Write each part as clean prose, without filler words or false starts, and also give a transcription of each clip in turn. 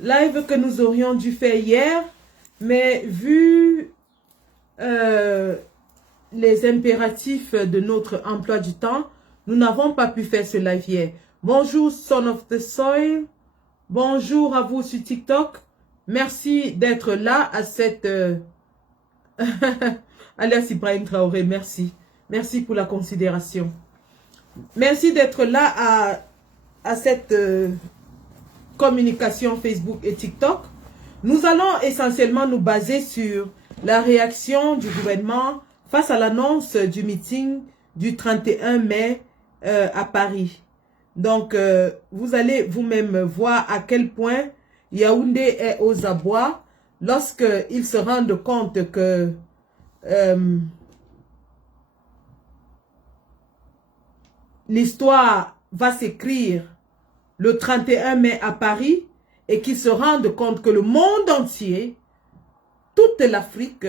live que nous aurions dû faire hier, mais vu les impératifs de notre emploi du temps, nous n'avons pas pu faire ce live hier. Bonjour Son of the Soil, bonjour à vous sur TikTok. Merci d'être là à cette... alias Ibrahim Traoré, merci. Merci pour la considération. Merci d'être là à cette communication Facebook et TikTok. Nous allons essentiellement nous baser sur la réaction du gouvernement face à l'annonce du meeting du 31 mai à Paris. Donc, vous allez vous-même voir à quel point Yaoundé est aux abois lorsqu'ils se rendent compte que l'histoire va s'écrire le 31 mai à Paris et qu'ils se rendent compte que le monde entier, toute l'Afrique,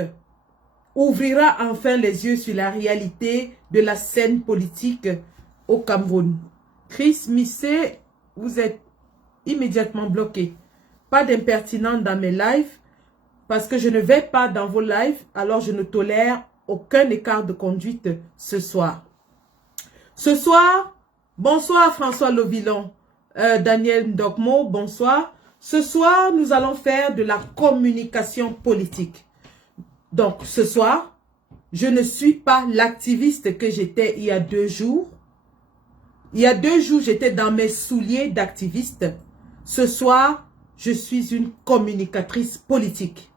ouvrira enfin les yeux sur la réalité de la scène politique au Cameroun. Chris Missé, vous êtes immédiatement bloqué. Pas d'impertinent dans mes lives parce que je ne vais pas dans vos lives, alors je ne tolère aucun écart de conduite ce soir. Ce soir, bonsoir François Lovillon, Daniel Ndokmo, bonsoir. Ce soir, nous allons faire de la communication politique. Donc, ce soir, je ne suis pas l'activiste que j'étais il y a 2 jours. Il y a 2 jours, j'étais dans mes souliers d'activiste. Ce soir, je suis une communicatrice politique.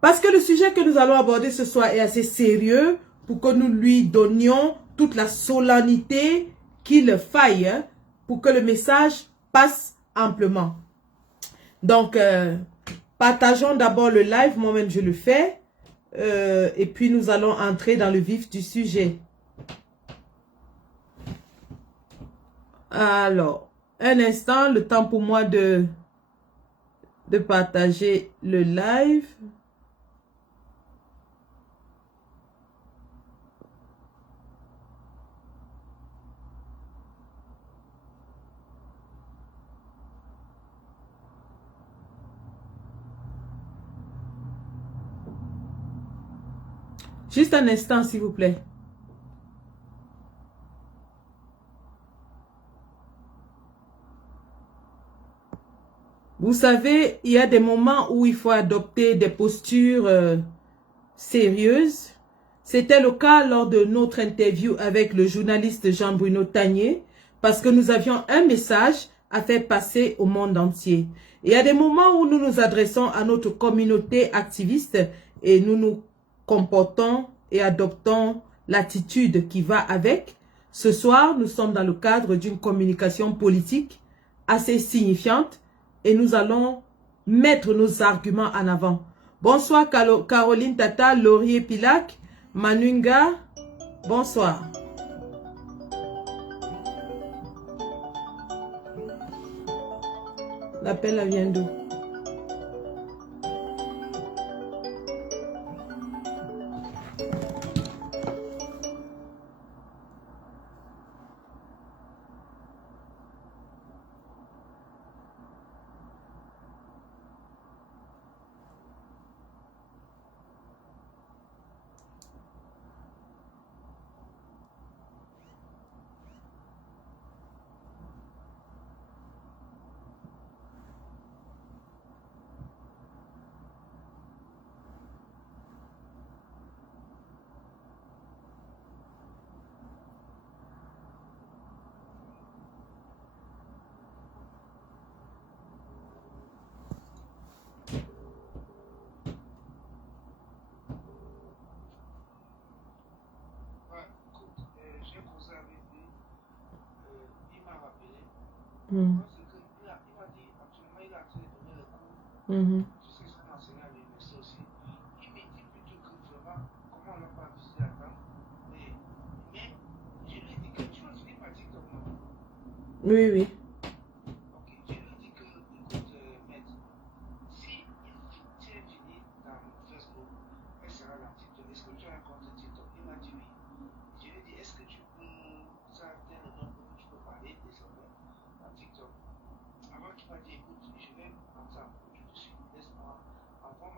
Parce que le sujet que nous allons aborder ce soir est assez sérieux pour que nous lui donnions toute la solennité qu'il faille pour que le message passe amplement. Donc, partageons d'abord le live, moi-même je le fais, et puis nous allons entrer dans le vif du sujet. Alors, un instant, le temps pour moi de partager le live. Juste un instant, s'il vous plaît. Vous savez, il y a des moments où il faut adopter des postures sérieuses. C'était le cas lors de notre interview avec le journaliste Jean-Bruno Tagné, parce que nous avions un message à faire passer au monde entier. Il y a des moments où nous nous adressons à notre communauté activiste et nous nous comportons et adoptons l'attitude qui va avec. Ce soir, nous sommes dans le cadre d'une communication politique assez signifiante et nous allons mettre nos arguments en avant. Bonsoir Caroline Tata, Laurier Pilac, Manunga, bonsoir. L'appel vient d'où? Oui, oui.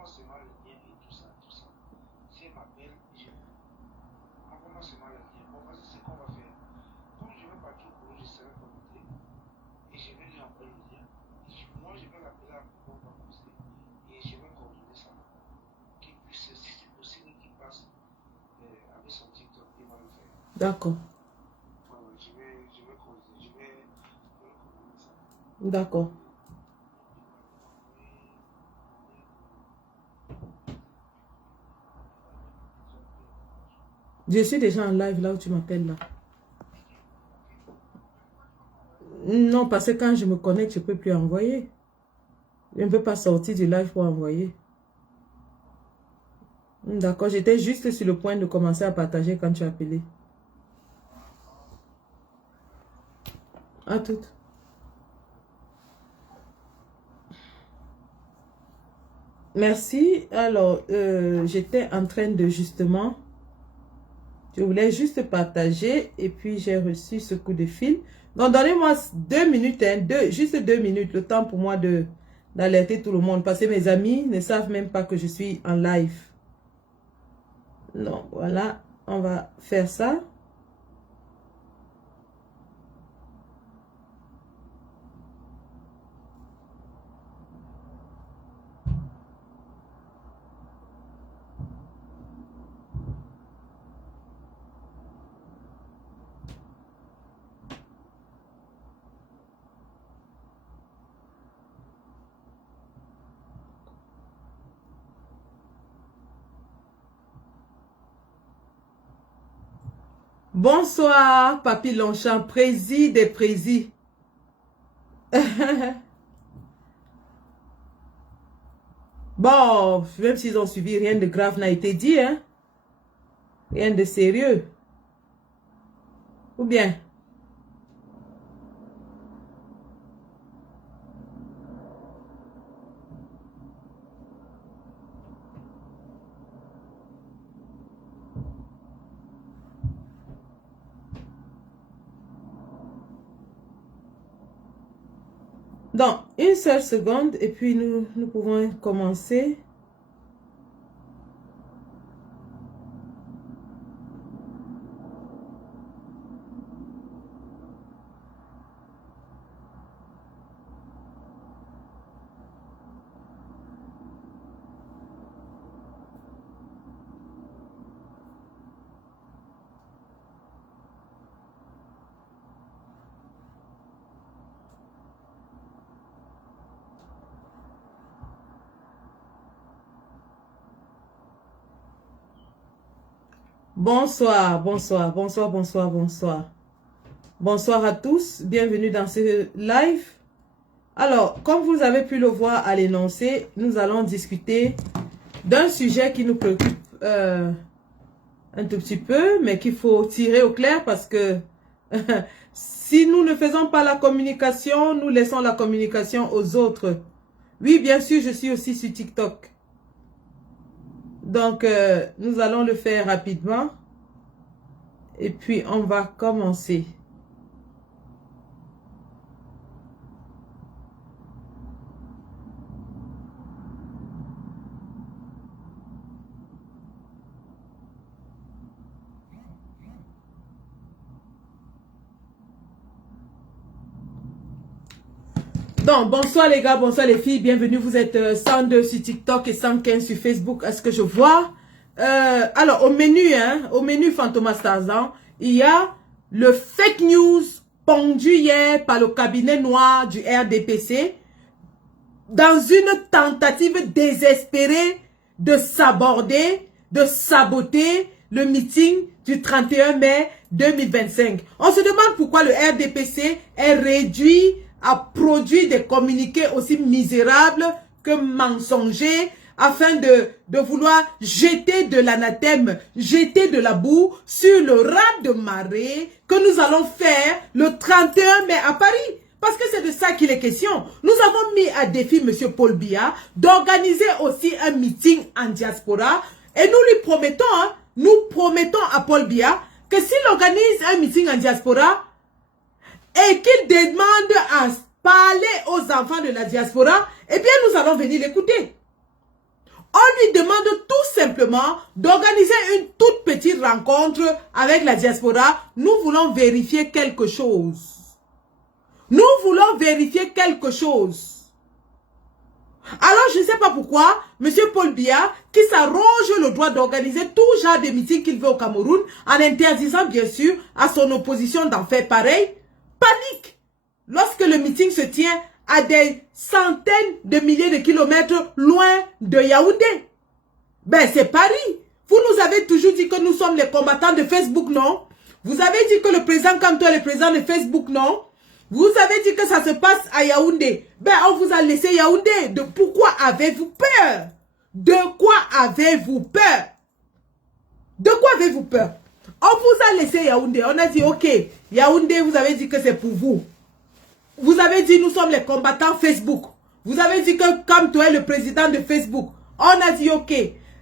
seulement le lien et tout ça, tout ça. Si elle m'appelle, envoie-moi seulement le lien. Bon, voici ce qu'on va faire. Comme je vais partir au boulot, je serai connecté et je vais lui envoyer le lien. Moi, je vais l'appeler à propos, on va poster et je vais coordonner ça. Qu'il puisse, si c'est possible, qu'il passe avec son TikTok, il va le faire. D'accord. Ouais, je vais coordonner, je vais coordonner ça. D'accord. Je suis déjà en live là où tu m'appelles là. Non, parce que quand je me connecte, je ne peux plus envoyer. Je ne peux pas sortir du live pour envoyer. D'accord, j'étais juste sur le point de commencer à partager quand tu as appelé. À toutes. Merci. Alors, j'étais en train de justement... Je voulais juste partager et puis j'ai reçu ce coup de fil. Donc, donnez-moi 2 minutes, hein, juste 2 minutes, le temps pour moi d'alerter tout le monde. Parce que mes amis ne savent même pas que je suis en live. Non, voilà, on va faire ça. Bonsoir, Papy Longchamp, prési des présis. Bon, même s'ils ont suivi, rien de grave n'a été dit, hein. Rien de sérieux. Ou bien? Donc, une seule seconde et puis nous pouvons commencer. Bonsoir, bonsoir, bonsoir, bonsoir, bonsoir. Bonsoir à tous, bienvenue dans ce live. Alors, comme vous avez pu le voir à l'énoncé, nous allons discuter d'un sujet qui nous préoccupe un tout petit peu, mais qu'il faut tirer au clair parce que si nous ne faisons pas la communication, nous laissons la communication aux autres. Oui, bien sûr, je suis aussi sur TikTok. Donc, nous allons le faire rapidement. Et puis, on va commencer. Donc, bonsoir les gars, bonsoir les filles, bienvenue. Vous êtes 102 sur TikTok et 115 sur Facebook, à ce que je vois. Alors, au menu Fantomas Tarzan, il y a le fake news pondu hier par le cabinet noir du RDPC dans une tentative désespérée de s'aborder, de saboter le meeting du 31 mai 2025. On se demande pourquoi le RDPC est réduit à produire des communiqués aussi misérables que mensongers afin de vouloir jeter de l'anathème, jeter de la boue sur le raz de marée que nous allons faire le 31 mai à Paris. Parce que c'est de ça qu'il est question. Nous avons mis à défi M. Paul Biya d'organiser aussi un meeting en diaspora et nous lui promettons, nous promettons à Paul Biya que s'il organise un meeting en diaspora, et qu'il demande à parler aux enfants de la diaspora, eh bien, nous allons venir l'écouter. On lui demande tout simplement d'organiser une toute petite rencontre avec la diaspora. Nous voulons vérifier quelque chose. Nous voulons vérifier quelque chose. Alors, je ne sais pas pourquoi, M. Paul Biya, qui s'arroge le droit d'organiser tout genre de meeting qu'il veut au Cameroun, en interdisant bien sûr à son opposition d'en faire pareil, panique lorsque le meeting se tient à des centaines de milliers de kilomètres loin de Yaoundé. Ben, c'est Paris. Vous nous avez toujours dit que nous sommes les combattants de Facebook, non? Vous avez dit que le président Kamto est le président de Facebook, non? Vous avez dit que ça se passe à Yaoundé. Ben, on vous a laissé Yaoundé. Pourquoi avez-vous peur? De quoi avez-vous peur? De quoi avez-vous peur? On vous a laissé Yaoundé. On a dit, ok, Yaoundé, vous avez dit que c'est pour vous. Vous avez dit, nous sommes les combattants Facebook. Vous avez dit que Kamto est le président de Facebook. On a dit, ok,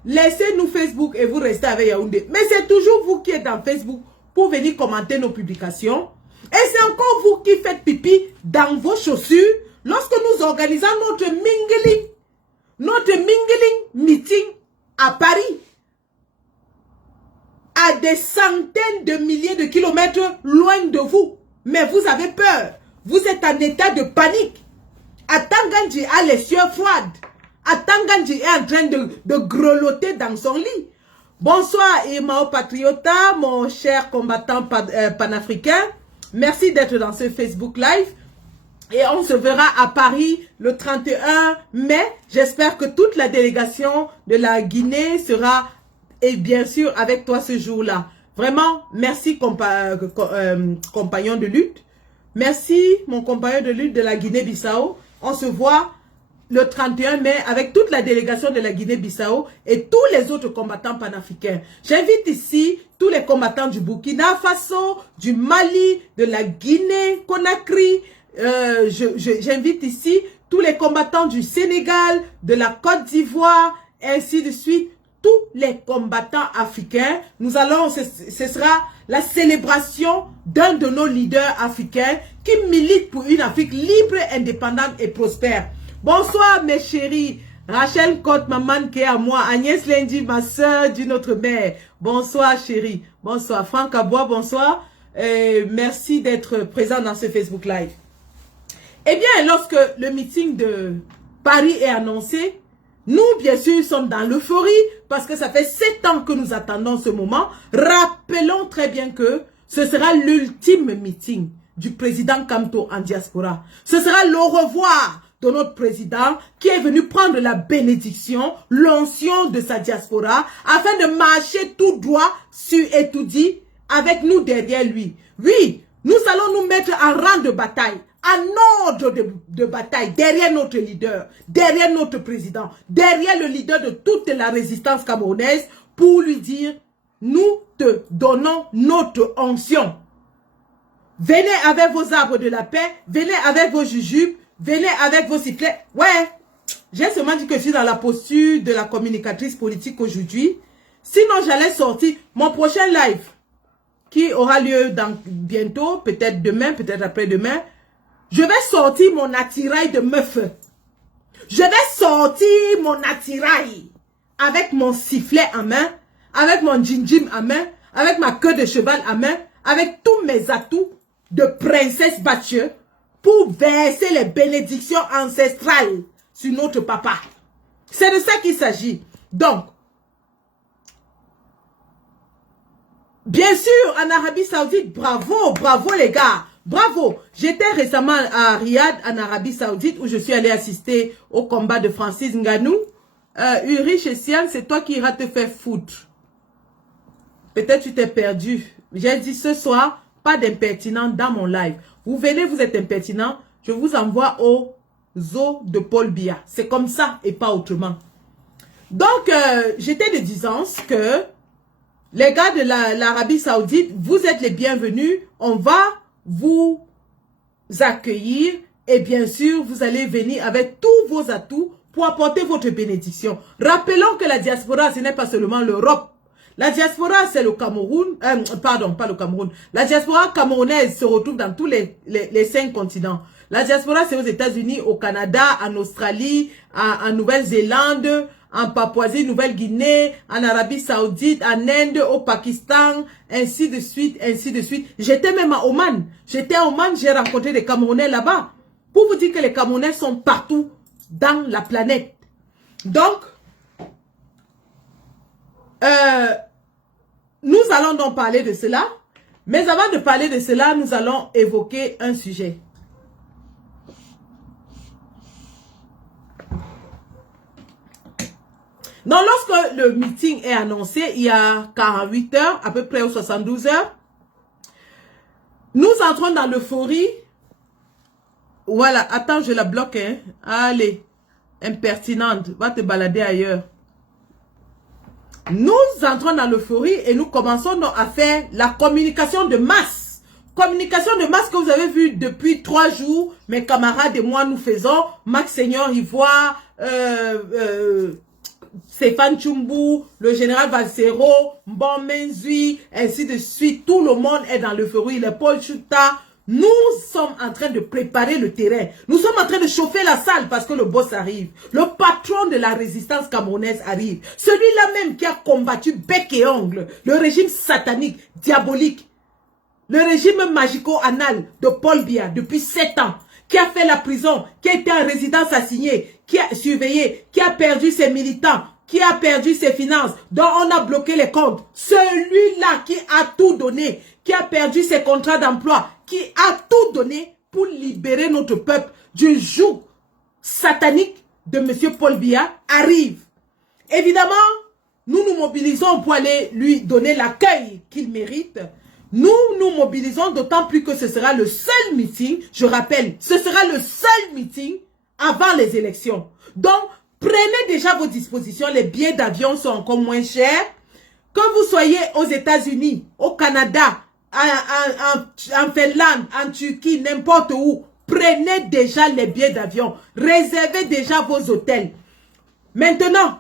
laissez-nous Facebook et vous restez avec Yaoundé. Mais c'est toujours vous qui êtes dans Facebook pour venir commenter nos publications. Et c'est encore vous qui faites pipi dans vos chaussures lorsque nous organisons notre mingling meeting à Paris. À des centaines de milliers de kilomètres loin de vous. Mais vous avez peur. Vous êtes en état de panique. Atangandji a les yeux froides. Atangandji est en train de grelotter dans son lit. Bonsoir Imao Patriota, mon cher combattant panafricain. Merci d'être dans ce Facebook Live. Et on se verra à Paris le 31 mai. J'espère que toute la délégation de la Guinée sera, et bien sûr, avec toi ce jour-là. Vraiment, merci compagnon de lutte. Merci mon compagnon de lutte de la Guinée-Bissau. On se voit le 31 mai avec toute la délégation de la Guinée-Bissau et tous les autres combattants panafricains. J'invite ici tous les combattants du Burkina Faso, du Mali, de la Guinée-Conakry. J'invite ici tous les combattants du Sénégal, de la Côte d'Ivoire, ainsi de suite. Tous les combattants africains. Ce sera la célébration d'un de nos leaders africains qui milite pour une Afrique libre, indépendante et prospère. Bonsoir mes chéris, Rachel Côte, maman qui est à moi, Agnès Lendi, ma soeur d'une autre mère. Bonsoir chérie, bonsoir Franck Abois, bonsoir. Merci d'être présent dans ce Facebook Live. Eh bien, lorsque le meeting de Paris est annoncé, nous, bien sûr, sommes dans l'euphorie parce que ça fait 7 ans que nous attendons ce moment. Rappelons très bien que ce sera l'ultime meeting du président Kamto en diaspora. Ce sera le revoir de notre président qui est venu prendre la bénédiction, l'onction de sa diaspora afin de marcher tout droit sur Etoudi avec nous derrière lui. Oui, nous allons nous mettre en rang de bataille, en ordre de bataille, derrière notre leader, derrière notre président, derrière le leader de toute la résistance camerounaise pour lui dire, nous te donnons notre onction. Venez avec vos arbres de la paix, venez avec vos jujubes, venez avec vos sifflets. Ouais, j'ai seulement dit que je suis dans la posture de la communicatrice politique aujourd'hui. Sinon, j'allais sortir mon prochain live qui aura lieu bientôt, peut-être demain, peut-être après-demain. Je vais sortir mon attirail de meuf. Je vais sortir mon attirail avec mon sifflet en main, avec mon djinjim en main, avec ma queue de cheval en main, avec tous mes atouts de princesse Bathieu pour verser les bénédictions ancestrales sur notre papa. C'est de ça qu'il s'agit. Donc, bien sûr, en Arabie Saoudite, bravo, bravo les gars. Bravo! J'étais récemment à Riyad, en Arabie Saoudite, où je suis allé assister au combat de Francis Ngannou. Ulrich Essian, c'est toi qui iras te faire foutre. Peut-être tu t'es perdu. J'ai dit ce soir, pas d'impertinent dans mon live. Vous venez, vous êtes impertinent, je vous envoie au zoo de Paul Biya. C'est comme ça et pas autrement. Donc, j'étais de disance que les gars de l'Arabie Saoudite, vous êtes les bienvenus. On va vous accueillir et bien sûr, vous allez venir avec tous vos atouts pour apporter votre bénédiction. Rappelons que la diaspora, ce n'est pas seulement l'Europe. La diaspora, c'est le Cameroun, pardon, pas le Cameroun. La diaspora camerounaise se retrouve dans tous les 5 continents. La diaspora, c'est aux États-Unis, au Canada, en Australie, en Nouvelle-Zélande, en Papouasie, Nouvelle-Guinée, en Arabie Saoudite, en Inde, au Pakistan, ainsi de suite, ainsi de suite. J'étais même à Oman. J'étais à Oman, j'ai rencontré des Camerounais là-bas. Pour vous dire que les Camerounais sont partout dans la planète. Donc, nous allons donc parler de cela. Mais avant de parler de cela, nous allons évoquer un sujet. Donc, lorsque le meeting est annoncé, il y a 48 heures, à peu près ou 72 heures, nous entrons dans l'euphorie. Voilà, attends, je la bloque. Hein. Allez, impertinente, va te balader ailleurs. Nous entrons dans l'euphorie et nous commençons donc à faire la communication de masse. Communication de masse que vous avez vu depuis 3 jours, mes camarades et moi nous faisons. Max Seigneur Ivoire, Stéphane Tchumbu, le général Valsero, Mbon Menzui, ainsi de suite. Tout le monde est dans l'euphorie. Les Paul Chuta. Nous sommes en train de préparer le terrain. Nous sommes en train de chauffer la salle parce que le boss arrive. Le patron de la résistance camerounaise arrive. Celui-là même qui a combattu bec et ongle le régime satanique, diabolique, le régime magico-anal de Paul Biya depuis 7 ans, qui a fait la prison, qui a été en résidence assignée, qui a surveillé, qui a perdu ses militants, qui a perdu ses finances, dont on a bloqué les comptes. Celui-là qui a tout donné, qui a perdu ses contrats d'emploi, qui a tout donné pour libérer notre peuple du joug satanique de M. Paul Biya arrive. Évidemment, nous nous mobilisons pour aller lui donner l'accueil qu'il mérite. Nous nous mobilisons d'autant plus que ce sera le seul meeting, je rappelle, ce sera le seul meeting avant les élections. Donc, prenez déjà vos dispositions, les billets d'avion sont encore moins chers. Que vous soyez aux États-Unis, au Canada, en Finlande, en Turquie, n'importe où, prenez déjà les billets d'avion. Réservez déjà vos hôtels. Maintenant,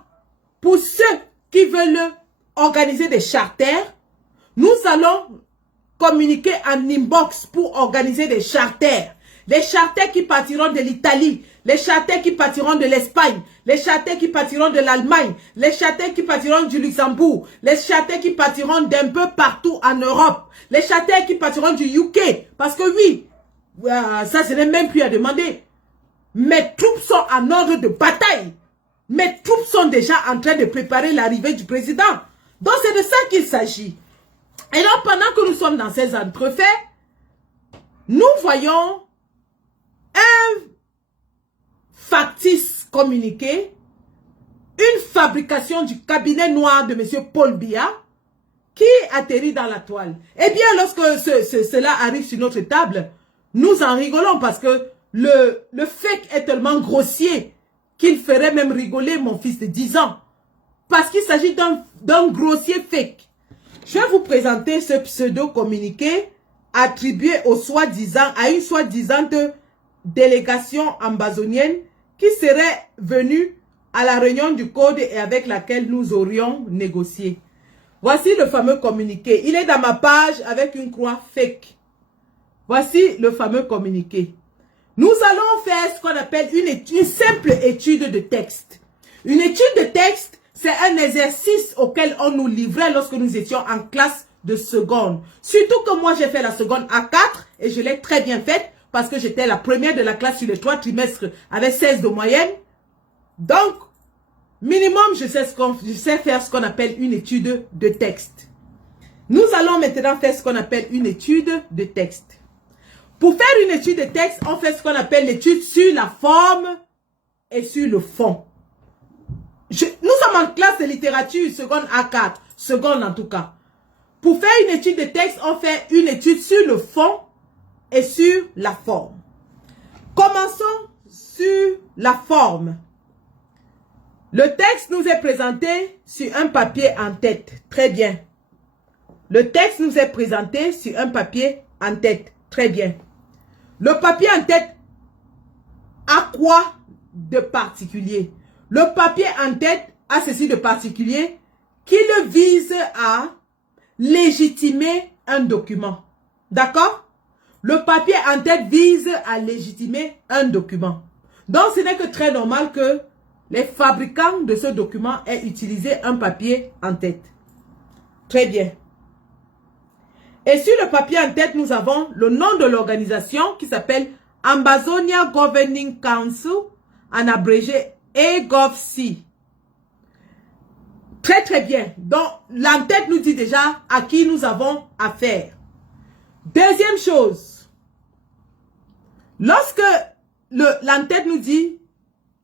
pour ceux qui veulent organiser des charters, nous allons communiquer en inbox pour organiser des charters. Les charters qui partiront de l'Italie, les charters qui partiront de l'Espagne, les charters qui partiront de l'Allemagne, les charters qui partiront du Luxembourg, les charters qui partiront d'un peu partout en Europe, les charters qui partiront du UK. Parce que oui, ça ce n'est même plus à demander. Mes troupes sont en ordre de bataille. Mes troupes sont déjà en train de préparer l'arrivée du président. Donc c'est de ça qu'il s'agit. Et donc pendant que nous sommes dans ces entrefaits, nous voyons un factice communiqué, une fabrication du cabinet noir de M. Paul Biya qui atterrit dans la toile. Eh bien, lorsque cela arrive sur notre table, nous en rigolons parce que le fake est tellement grossier qu'il ferait même rigoler mon fils de 10 ans. Parce qu'il s'agit d'un grossier fake. Je vais vous présenter ce pseudo-communiqué attribué au soi-disant, à une soi-disant délégation amazonienne qui serait venue à la réunion du code et avec laquelle nous aurions négocié. Voici le fameux communiqué. Il est dans ma page avec une croix fake. Voici le fameux communiqué. Nous allons faire ce qu'on appelle une simple étude de texte. Une étude de texte, c'est un exercice auquel on nous livrait lorsque nous étions en classe de seconde. Surtout que moi, j'ai fait la seconde à 4 et je l'ai très bien faite parce que j'étais la première de la classe sur les 3 trimestres avec 16 de moyenne. Donc, minimum, je sais faire ce qu'on appelle une étude de texte. Nous allons maintenant faire ce qu'on appelle une étude de texte. Pour faire une étude de texte, on fait ce qu'on appelle l'étude sur la forme et sur le fond. Nous sommes en classe de littérature, seconde A4, seconde en tout cas. Pour faire une étude de texte, on fait une étude sur le fond et sur la forme. Commençons sur la forme. Le texte nous est présenté sur un papier en tête. Très bien. Le texte nous est présenté sur un papier en tête. Très bien. Le papier en tête a quoi de particulier? Le papier en tête a ceci de particulier qu'il vise à légitimer un document. D'accord? Le papier en tête vise à légitimer un document. Donc, ce n'est que très normal que les fabricants de ce document aient utilisé un papier en tête. Très bien. Et sur le papier en tête, nous avons le nom de l'organisation qui s'appelle Ambazonia Governing Council, en abrégé AGOVC. Très très bien. Donc, l'entête nous dit déjà à qui nous avons affaire. Deuxième chose, lorsque l'entête nous dit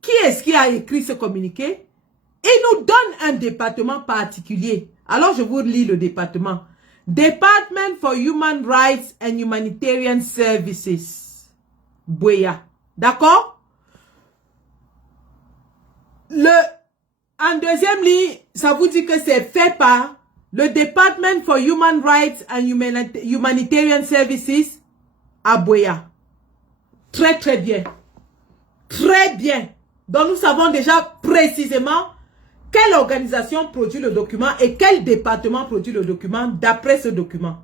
qui est-ce qui a écrit ce communiqué, il nous donne un département particulier. Alors, je vous lis le département. Department for Human Rights and Humanitarian Services. Buea. D'accord? En deuxième ligne, ça vous dit que c'est fait par le Department for Human Rights and Humanitarian Services à Buea. Très, très bien. Très bien. Donc, nous savons déjà précisément quelle organisation produit le document et quel département produit le document d'après ce document.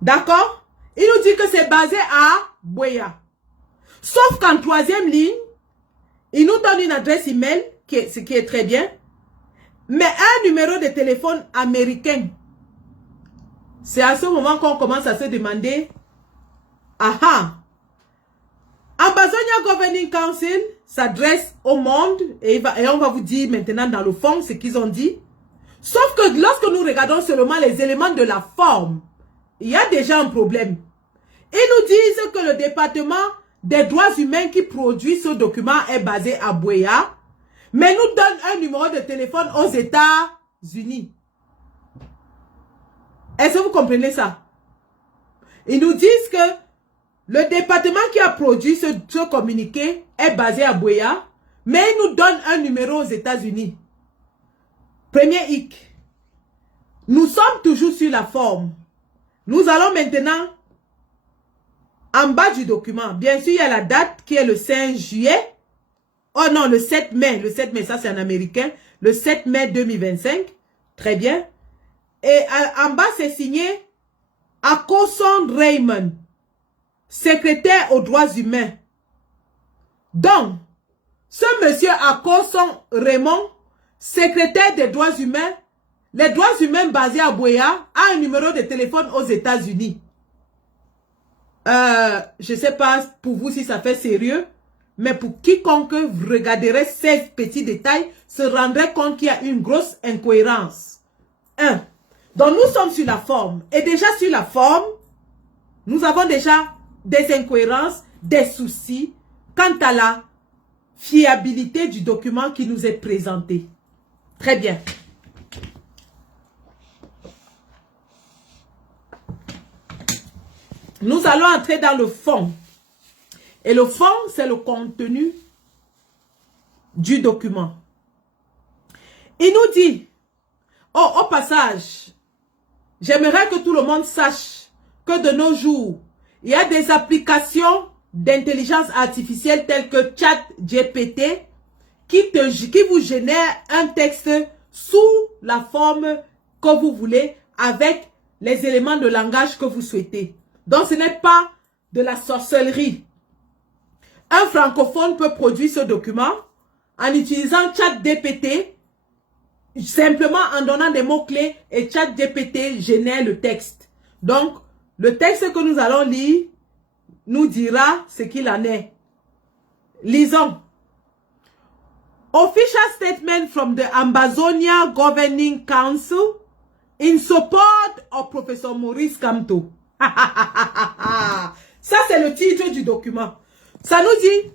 D'accord? Il nous dit que c'est basé à Buea. Sauf qu'en troisième ligne, il nous donne une adresse email, ce qui est très bien, mais un numéro de téléphone américain. C'est à ce moment qu'on commence à se demander, aha, Ambazonia Governing Council s'adresse au monde et on va vous dire maintenant dans le fond ce qu'ils ont dit. Sauf que lorsque nous regardons seulement les éléments de la forme, il y a déjà un problème. Ils nous disent que le département des droits humains qui produit ce document est basé à Buea, mais nous donne un numéro de téléphone aux États-Unis. Est-ce que vous comprenez ça? Ils nous disent que le département qui a produit ce communiqué est basé à Buea, mais il nous donne un numéro aux États-Unis. Premier hic. Nous sommes toujours sur la forme. Nous allons maintenant en bas du document. Bien sûr, il y a la date qui est le 5 juillet. Oh non, le 7 mai. Le 7 mai, ça c'est en américain. Le 7 mai 2025. Très bien. Et en bas, c'est signé Akoson Raymond, secrétaire aux droits humains. Donc, ce monsieur Akoson Raymond, secrétaire des droits humains, les droits humains basés à Buea, a un numéro de téléphone aux États-Unis. Je ne sais pas pour vous si ça fait sérieux, mais pour quiconque regarderait ces petits détails, se rendrait compte qu'il y a une grosse incohérence. 1. Donc nous sommes sur la forme. Et déjà sur la forme, nous avons déjà des incohérences, des soucis quant à la fiabilité du document qui nous est présenté. Très bien. Nous allons entrer dans le fond. Et le fond, c'est le contenu du document. Il nous dit, au passage, j'aimerais que tout le monde sache que de nos jours, il y a des applications d'intelligence artificielle telles que ChatGPT qui vous génère un texte sous la forme que vous voulez avec les éléments de langage que vous souhaitez. Donc, ce n'est pas de la sorcellerie. Un francophone peut produire ce document en utilisant ChatGPT, simplement en donnant des mots-clés et ChatGPT génère le texte. Donc, le texte que nous allons lire nous dira ce qu'il en est. Lisons. Official statement from the Ambazonia Governing Council in support of Professor Maurice Kamto. Ça, c'est le titre du document. Ça nous dit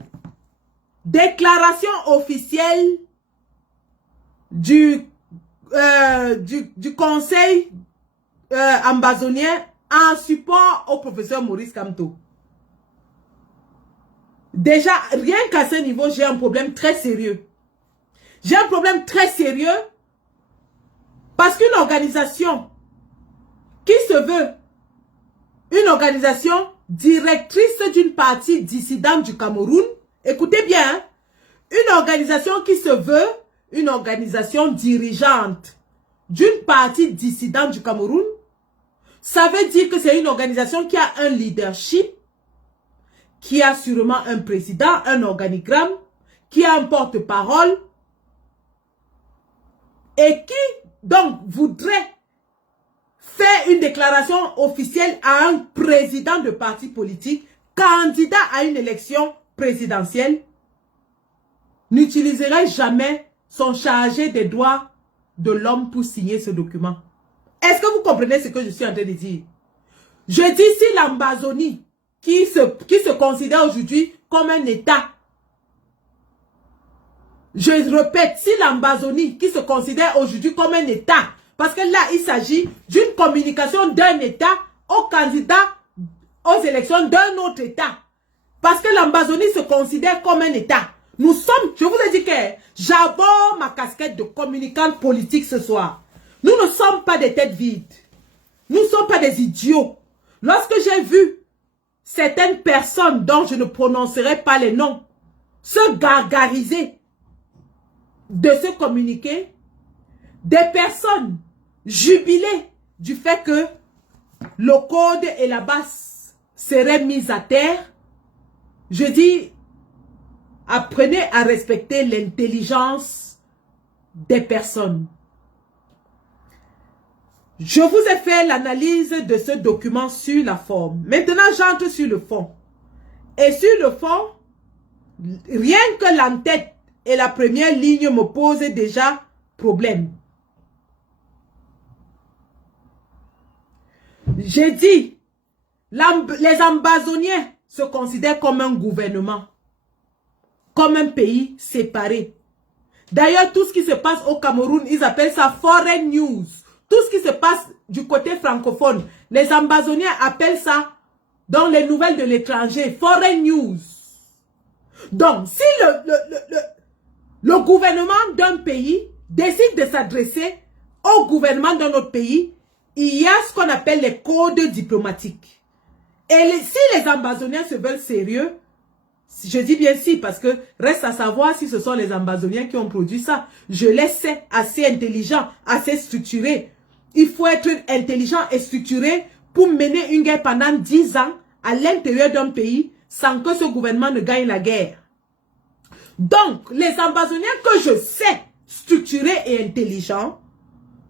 déclaration officielle du conseil ambazonien en support au professeur Maurice Kamto. Déjà, rien qu'à ce niveau, j'ai un problème très sérieux. J'ai un problème très sérieux parce qu'une organisation qui se veut une organisation directrice d'une partie dissidente du Cameroun, écoutez bien, hein, une organisation qui se veut une organisation dirigeante d'une partie dissidente du Cameroun, Ça veut dire que c'est une organisation qui a un leadership, qui a sûrement un président, un organigramme, qui a un porte-parole et qui donc voudrait faire une déclaration officielle à un président de parti politique, candidat à une élection présidentielle, n'utiliserait jamais son chargé des droits de l'homme pour signer ce document. Est-ce que vous comprenez ce que je suis en train de dire? Je dis si l'Ambazonie, qui se considère aujourd'hui comme un État, je répète, si l'Ambazonie, qui se considère aujourd'hui comme un État, parce que là, il s'agit d'une communication d'un État aux candidats aux élections d'un autre État. Parce que l'Ambazonie se considère comme un État. Nous sommes, je vous ai dit que j'aborde ma casquette de communicante politique ce soir. Nous ne sommes pas des têtes vides. Nous ne sommes pas des idiots. Lorsque j'ai vu certaines personnes dont je ne prononcerai pas les noms se gargariser de se communiquer, des personnes jubilées du fait que le code et la base seraient mis à terre, je dis, apprenez à respecter l'intelligence des personnes. Je vous ai fait l'analyse de ce document sur la forme. Maintenant, j'entre sur le fond. Et sur le fond, rien que l'entête et la première ligne me posent déjà problème. J'ai dit, les Ambazoniens se considèrent comme un gouvernement, comme un pays séparé. D'ailleurs, tout ce qui se passe au Cameroun, ils appellent ça foreign news. Tout ce qui se passe du côté francophone, les Ambazoniens appellent ça, dans les nouvelles de l'étranger, foreign news. Donc, si le gouvernement d'un pays décide de s'adresser au gouvernement d'un autre pays, il y a ce qu'on appelle les codes diplomatiques. Et si les Ambazoniens se veulent sérieux, je dis bien si, parce que reste à savoir si ce sont les Ambazoniens qui ont produit ça. Je les sais assez intelligents, assez structurés. Il faut être intelligent et structuré pour mener une guerre pendant 10 ans à l'intérieur d'un pays sans que ce gouvernement ne gagne la guerre. Donc, les Ambazoniens que je sais structurés et intelligents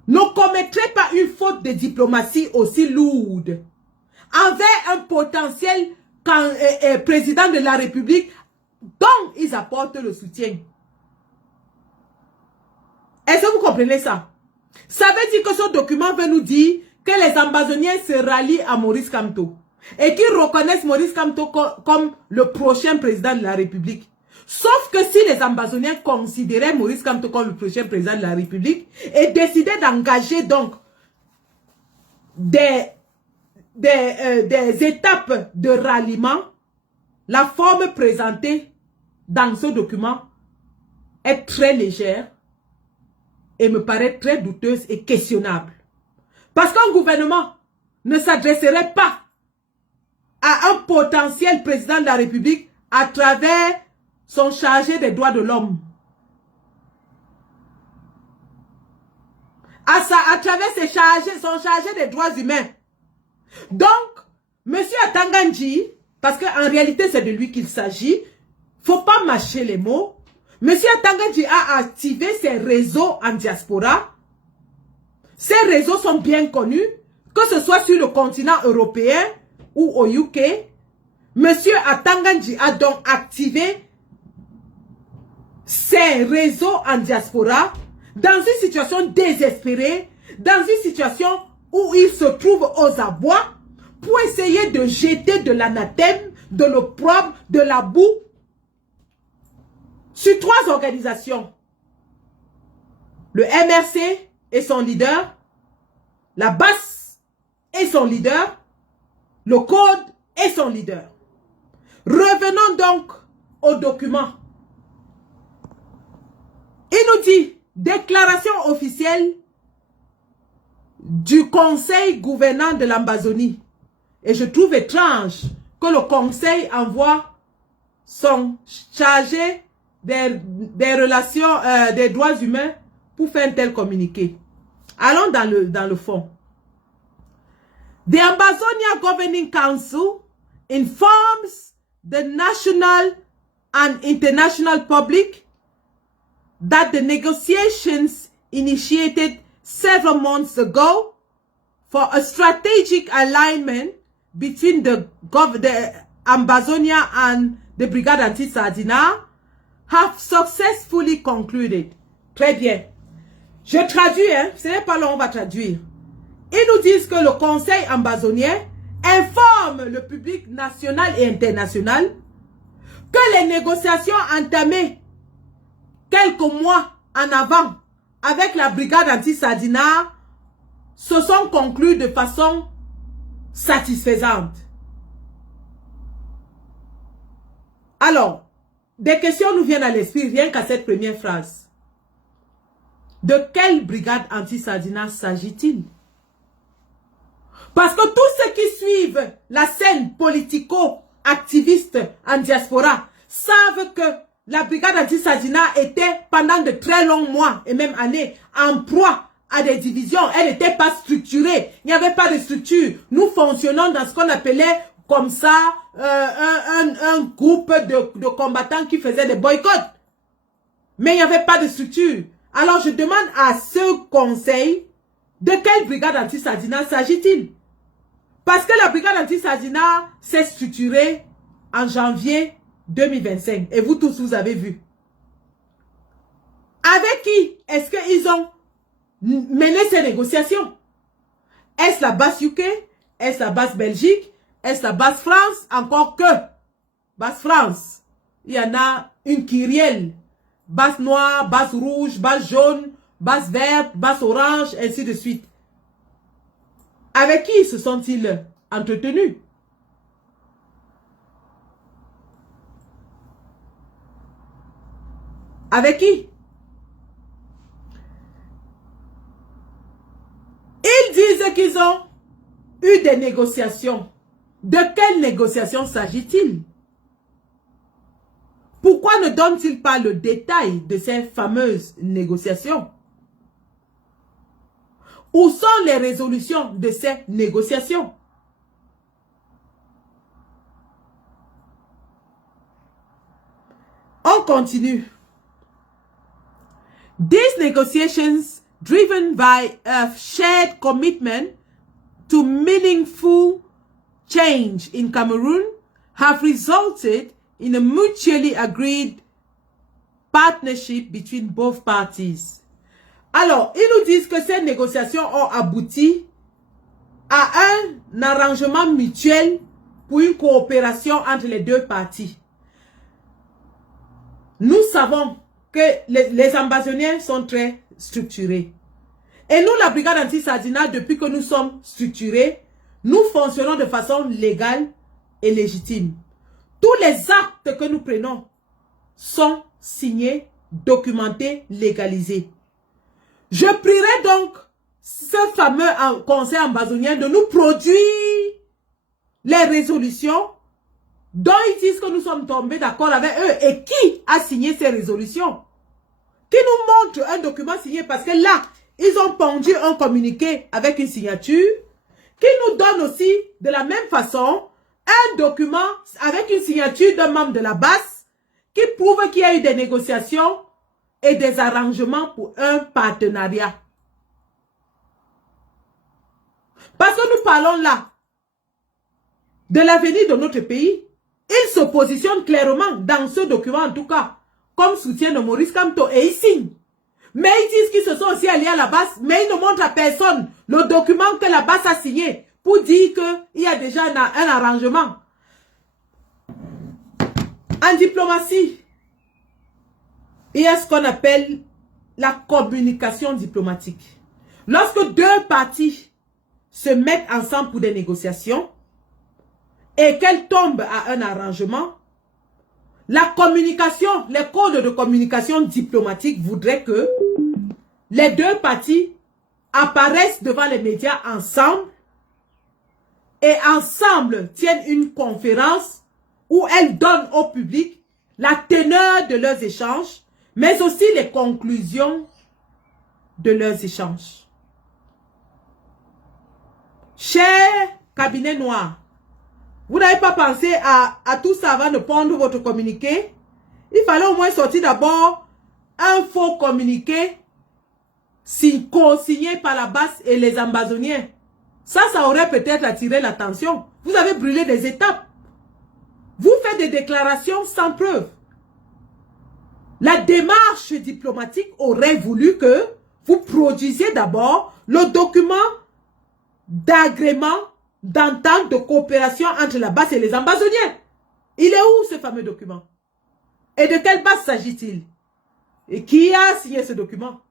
ne commettraient pas une faute de diplomatie aussi lourde envers un potentiel président de la République dont ils apportent le soutien. Est-ce que vous comprenez ça? Ça veut dire que ce document veut nous dire que les Ambazoniens se rallient à Maurice Kamto et qu'ils reconnaissent Maurice Kamto comme le prochain président de la République. Sauf que si les Ambazoniens considéraient Maurice Kamto comme le prochain président de la République et décidaient d'engager donc des étapes de ralliement, la forme présentée dans ce document est très légère et me paraît très douteuse et questionnable. Parce qu'un gouvernement ne s'adresserait pas à un potentiel président de la République à travers son chargé des droits de l'homme. À travers son chargé des droits humains. Donc, M. Atangandji, parce qu'en réalité c'est de lui qu'il s'agit, il ne faut pas mâcher les mots. M. Atangandji a activé ses réseaux en diaspora. Ces réseaux sont bien connus, que ce soit sur le continent européen ou au UK. M. Atangandji a donc activé ses réseaux en diaspora dans une situation désespérée, dans une situation où il se trouve aux abois pour essayer de jeter de l'anathème, de l'opprobre, de la boue sur 3 organisations. Le MRC et son leader, la BAS et son leader, le Code et son leader. Revenons donc au document. Il nous dit, déclaration officielle du conseil gouvernant de l'Ambazonie. Et je trouve étrange que le conseil envoie son chargé des relations, des droits humains pour faire un tel communiqué. Allons dans le fond. The Ambazonia Governing Council informs the national and international public that the negotiations initiated several months ago for a strategic alignment between the Ambazonia and the Brigade Anti-Sardina have successfully concluded. Très bien. Je traduis, hein? Ce n'est pas là, on va traduire. Ils nous disent que le Conseil ambazonien informe le public national et international que les négociations entamées quelques mois en avant avec la Brigade Anti-Sardina se sont conclues de façon satisfaisante. Alors, des questions nous viennent à l'esprit rien qu'à cette première phrase. De quelle brigade anti-Sardina s'agit-il? Parce que tous ceux qui suivent la scène politico-activiste en diaspora savent que la brigade anti-Sardina était pendant de très longs mois et même années en proie à des divisions. Elle n'était pas structurée. Il n'y avait pas de structure. Nous fonctionnons dans ce qu'on appelait comme ça un groupe de combattants qui faisaient des boycotts. Mais il n'y avait pas de structure. Alors je demande à ce conseil, de quelle brigade anti-Sardina s'agit-il? Parce que la brigade anti-Sardina s'est structurée en janvier 2025. Et vous tous, vous avez vu. Avec qui est-ce qu'ils ont mené ces négociations? Est-ce la base UK? Est-ce la base Belgique? Est-ce la base France? Encore que base France, il y en a une kyrielle. Base noire, base rouge, base jaune, base verte, base orange, ainsi de suite. Avec qui se sont-ils entretenus? Avec qui? Ils disent qu'ils ont eu des négociations. De quelles négociations s'agit-il? Pourquoi ne donne-t-il pas le détail de ces fameuses négociations? Où sont les résolutions de ces négociations? On continue. These negotiations, driven by a shared commitment to meaningful change in Cameroon, have resulted in a mutually agreed partnership between both parties. Alors, ils nous disent que ces négociations ont abouti à un arrangement mutuel pour une coopération entre les deux parties. Nous savons que les Ambazoniens sont très structurés. Et nous, la brigade anti-Sardina, depuis que nous sommes structurés, nous fonctionnons de façon légale et légitime. Tous les actes que nous prenons sont signés, documentés, légalisés. Je prierai donc ce fameux conseil ambazonien de nous produire les résolutions dont ils disent que nous sommes tombés d'accord avec eux. Et qui a signé ces résolutions? Qui nous montre un document signé? Parce que là, ils ont pondu un communiqué avec une signature. Qui nous donne aussi, de la même façon, un document avec une signature d'un membre de la base qui prouve qu'il y a eu des négociations et des arrangements pour un partenariat. Parce que nous parlons là de l'avenir de notre pays. Ils se positionnent clairement dans ce document, en tout cas, comme soutien de Maurice Kamto, et ils signent. Mais ils disent qu'ils se sont aussi alliés à la base, mais ils ne montrent à personne le document que la base a signé pour dire qu'il y a déjà un arrangement. En diplomatie, il y a ce qu'on appelle la communication diplomatique. Lorsque deux parties se mettent ensemble pour des négociations et qu'elles tombent à un arrangement, la communication, les codes de communication diplomatique voudraient que les deux parties apparaissent devant les médias ensemble et ensemble tiennent une conférence où elles donnent au public la teneur de leurs échanges, mais aussi les conclusions de leurs échanges. Chers cabinet noir. Vous n'avez pas pensé à tout ça avant de prendre votre communiqué? Il fallait au moins sortir d'abord un faux communiqué co-signé par la BAS et les ambazoniens. Ça aurait peut-être attiré l'attention. Vous avez brûlé des étapes. Vous faites des déclarations sans preuve. La démarche diplomatique aurait voulu que vous produisiez d'abord le document d'agrément d'entente de coopération entre la BAS et les ambazoniens. Il est où ce fameux document? Et de quelle base s'agit-il? Et qui a signé ce document?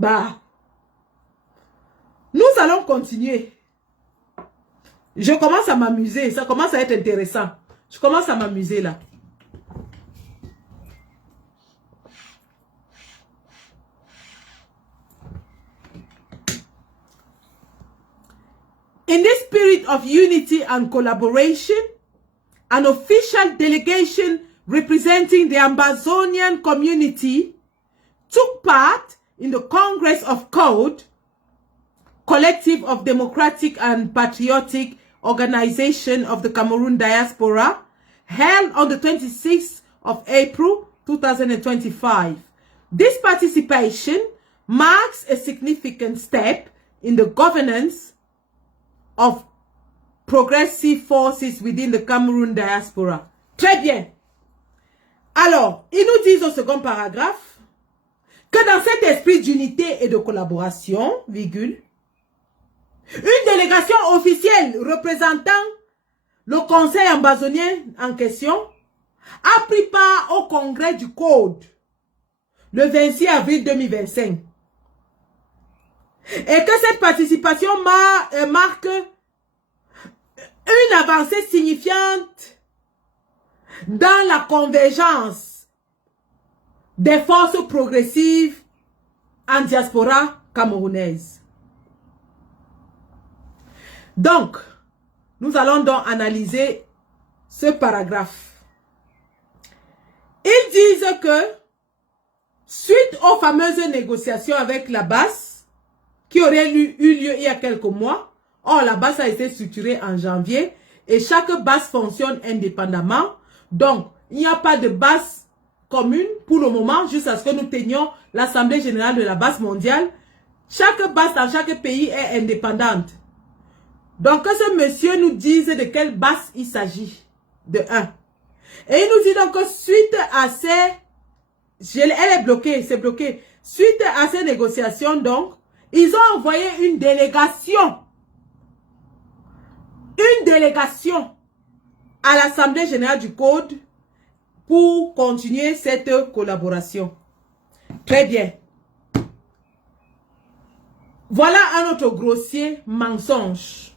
Bah, nous allons continuer. Je commence à m'amuser. Ça commence à être intéressant. Je commence à m'amuser là. In this spirit of unity and collaboration, an official delegation representing the Ambazonian community took part in the Congress of Code, Collective of Democratic and Patriotic Organization of the Cameroon Diaspora, held on the 26th of April 2025. This participation marks a significant step in the governance of progressive forces within the Cameroon diaspora. Très bien. Alors, ils nous disent au second paragraphe que dans cet esprit d'unité et de collaboration, virgule, une délégation officielle représentant le conseil ambazonien en question a pris part au congrès du Code le 26 avril 2025. Et que cette participation marque une avancée signifiante dans la convergence des forces progressives en diaspora camerounaise. Donc, nous allons donc analyser ce paragraphe. Ils disent que, suite aux fameuses négociations avec la BAS, qui auraient eu lieu il y a quelques mois, or la BAS a été structurée en janvier, et chaque BAS fonctionne indépendamment, donc il n'y a pas de BAS commune pour le moment, jusqu'à ce que nous tenions l'Assemblée Générale de la BAS mondiale. Chaque BAS dans chaque pays est indépendante. Donc que ce monsieur nous dise de quelle BAS il s'agit, de 1. Et il nous dit donc que suite à ces... Elle est bloquée, c'est bloqué. Suite à ces négociations donc, ils ont envoyé une délégation à l'Assemblée Générale du Code pour continuer cette collaboration. Très bien. Voilà un autre grossier mensonge.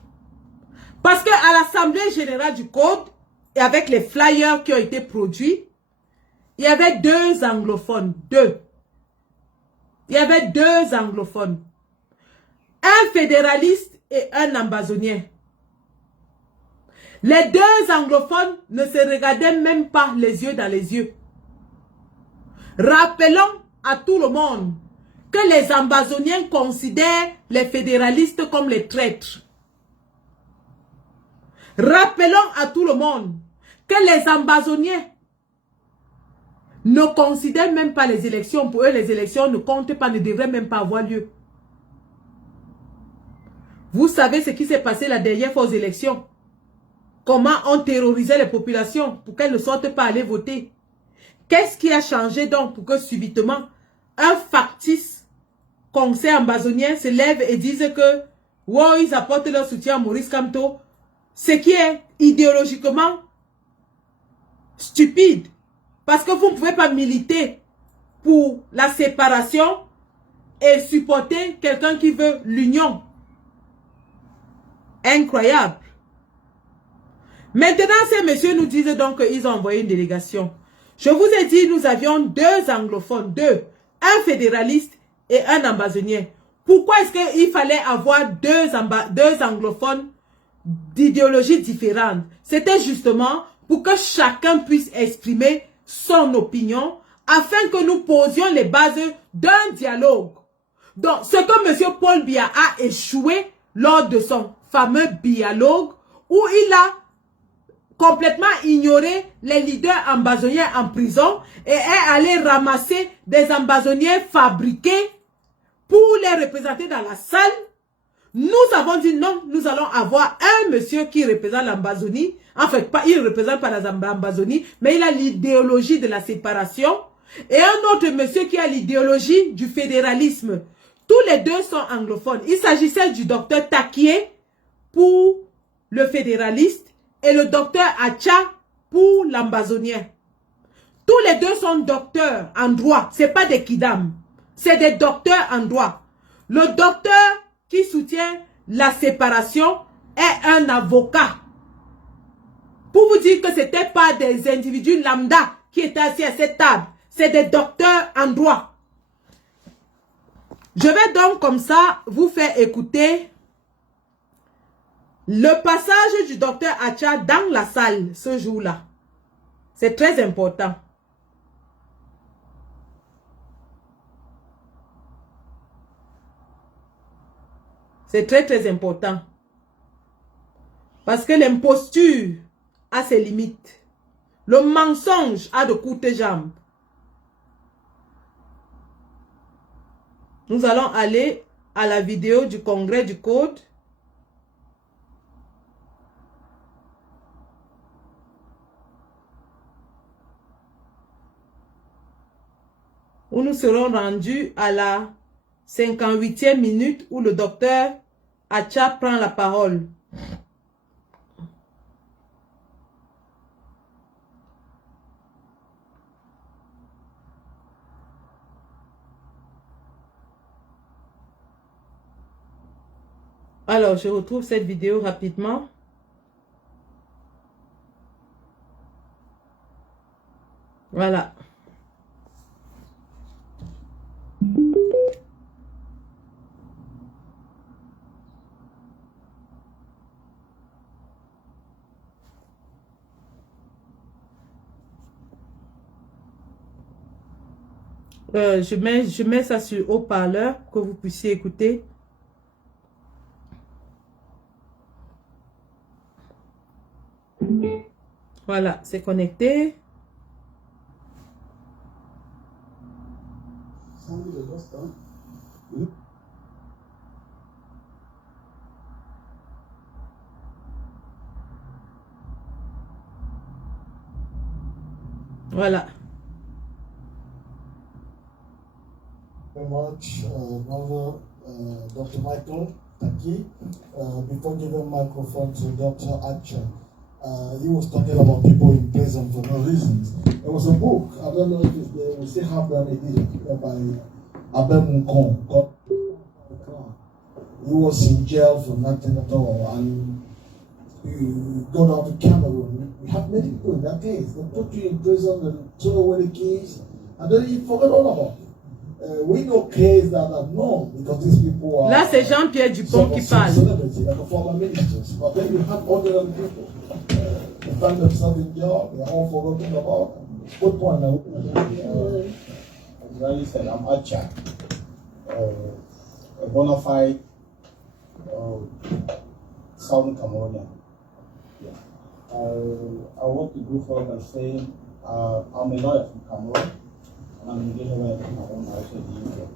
Parce qu'à l'Assemblée Générale du Code, et avec les flyers qui ont été produits, il y avait 2 anglophones. 2. Il y avait 2 anglophones. Un fédéraliste et un ambazonien. Les 2 anglophones ne se regardaient même pas les yeux dans les yeux. Rappelons à tout le monde que les ambazoniens considèrent les fédéralistes comme les traîtres. Rappelons à tout le monde que les ambazoniens ne considèrent même pas les élections. Pour eux, les élections ne comptent pas, ne devraient même pas avoir lieu. Vous savez ce qui s'est passé la dernière fois aux élections? Comment on terrorisait les populations pour qu'elles ne sortent pas aller voter? Qu'est-ce qui a changé donc pour que subitement un factice conseil ambazonien se lève et dise que wow, ils apportent leur soutien à Maurice Kamto, ce qui est idéologiquement stupide. Parce que vous ne pouvez pas militer pour la séparation et supporter quelqu'un qui veut l'union. Incroyable. Maintenant, ces messieurs nous disent donc qu'ils ont envoyé une délégation. Je vous ai dit, nous avions 2 anglophones, 2. Un fédéraliste et un ambazonien. Pourquoi est-ce qu'il fallait avoir 2 anglophones d'idéologies différentes? C'était justement pour que chacun puisse exprimer son opinion afin que nous posions les bases d'un dialogue. Donc, ce que M. Paul Biya a échoué lors de son fameux dialogue où il a complètement ignoré les leaders ambazoniens en prison et est allé ramasser des ambazoniens fabriqués pour les représenter dans la salle. Nous avons dit non, nous allons avoir un monsieur qui représente l'Ambazonie. En fait, pas, il ne représente pas l'Ambazonie, mais il a l'idéologie de la séparation. Et un autre monsieur qui a l'idéologie du fédéralisme. Tous les deux sont anglophones. Il s'agissait du docteur Takié pour le fédéraliste et le docteur Acha pour l'ambazonien. Tous les deux sont docteurs en droit. Ce n'est pas des kidam. C'est des docteurs en droit. Le docteur qui soutient la séparation est un avocat. Pour vous dire que ce n'était pas des individus lambda qui étaient assis à cette table. C'est des docteurs en droit. Je vais donc comme ça vous faire écouter le passage du docteur Acha dans la salle ce jour-là. C'est très important. C'est très très important. Parce que l'imposture a ses limites. Le mensonge a de courtes jambes. Nous allons aller à la vidéo du congrès du code. Où nous serons rendus à la 58e minute où le docteur Acha prend la parole. Alors, je retrouve cette vidéo rapidement. Voilà. Je mets ça sur haut-parleur pour que vous puissiez écouter. Voilà, c'est connecté. Voilà. Very much, brother Dr. Michael Taki. Before giving microphone to Dr. Acha, he was talking about people in prison for no reasons. There was a book, I don't know if it's there, we still have that edition by Abel Munkon called He was in jail for nothing at all, and you go down to Cameroon. We have many people in that case. They put you in prison and throw away the keys, and then you forget all about it. We know cases that are known because these people are. Là, c'est Jean-Pierre Dupont qui parle. Celebrity, like a former ministers. But then you have ordinary people. They find themselves in jail, they're all forgotten about. Good point now. As Riley said, I'm Acha, a bona fide Southern Cameroonian. Yeah. I want to go further by saying I'm a lawyer from Cameroon. And I'm a lawyer from Cameroon, also in the UK.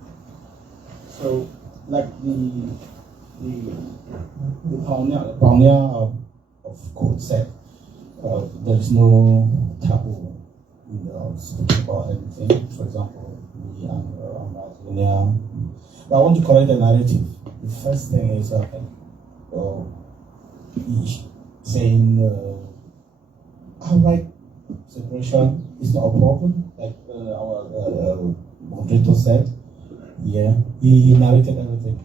So, like the pioneer of code said, there is no taboo in speaking about anything. For example, me and Amazonia. But I want to correct the narrative. The first thing is saying outright separation is not a problem, like our moderator said. Yeah, he narrated everything.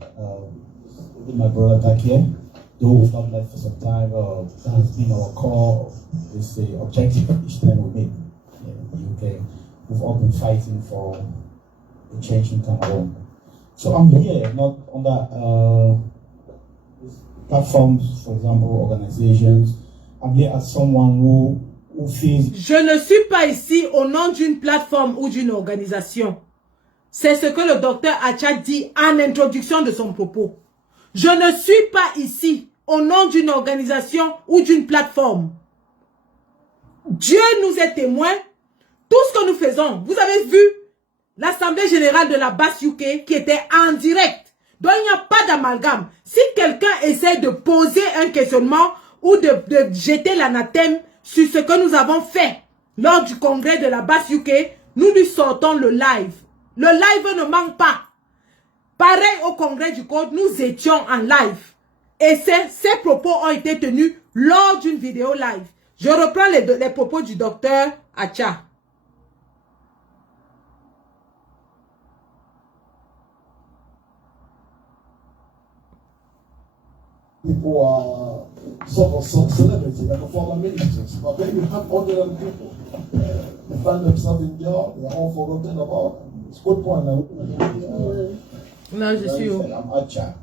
With my brother Takia, though we've not met for some time, that has been our core, this objective each time we meet in the UK. We've all been fighting for a change in Cameroon. So I'm here, not under platforms, for example, organizations. I'm here as someone who feels... Je ne suis pas ici au nom d'une plateforme ou d'une organisation. C'est ce que le docteur Acha dit en introduction de son propos. Je ne suis pas ici au nom d'une organisation ou d'une plateforme. Dieu nous est témoin. Tout ce que nous faisons, vous avez vu l'Assemblée générale de la Basse UK qui était en direct. Donc il n'y a pas d'amalgame. Si quelqu'un essaie de poser un questionnement ou de jeter l'anathème sur ce que nous avons fait lors du congrès de la Basse UK, nous lui sortons le live. Le live ne manque pas. Pareil au congrès du code, nous étions en live. Et ces propos ont été tenus lors d'une vidéo live. Je reprends les propos du docteur Acha. People are sort of celebrity, like a former ministers, but then you have ordinary people. They find themselves in jail, they are all forgotten about. It's a good point. Non, je suis où? I'm Acha.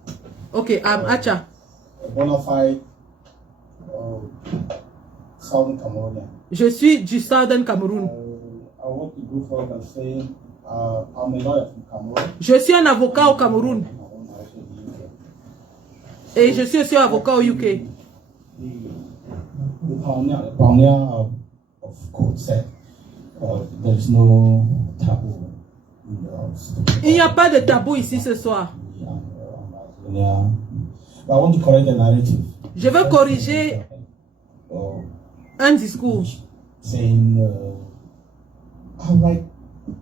Ok, I'm Acha. A bona fide Southern Cameroonian. Je suis du Southern Cameroun. I want to go forward and say I'm a lawyer from Cameroon. Je suis un avocat au Cameroun. Et je suis aussi avocat au UK. The pioneer of code said there is no taboo. Il n'y a pas de tabou ici ce soir. But I want to correct the narrative. Je veux corriger un discours. Saying outright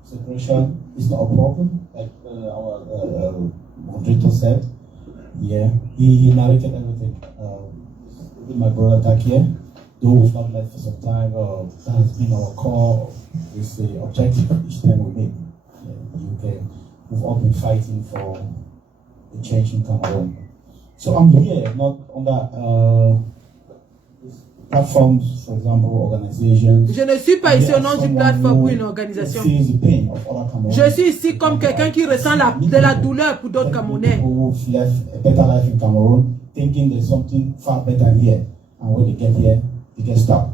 separation is not a problem, like our moderator said. Yeah, he narrated everything. With my brother Takia, though we've not met for some time, that has been our core this objective each time we meet. UK, we've all been fighting for a change in Cameroon. So I'm here not under platforms, for example, organizations. Je ne suis pas ici au nom d'une plateforme ou une organisation. Je suis ici comme quelqu'un qui ressent de la douleur pour d'autres Camerounais. Who've left a better life in Cameroon, thinking there's something far better here, and when they get here, they get stuck.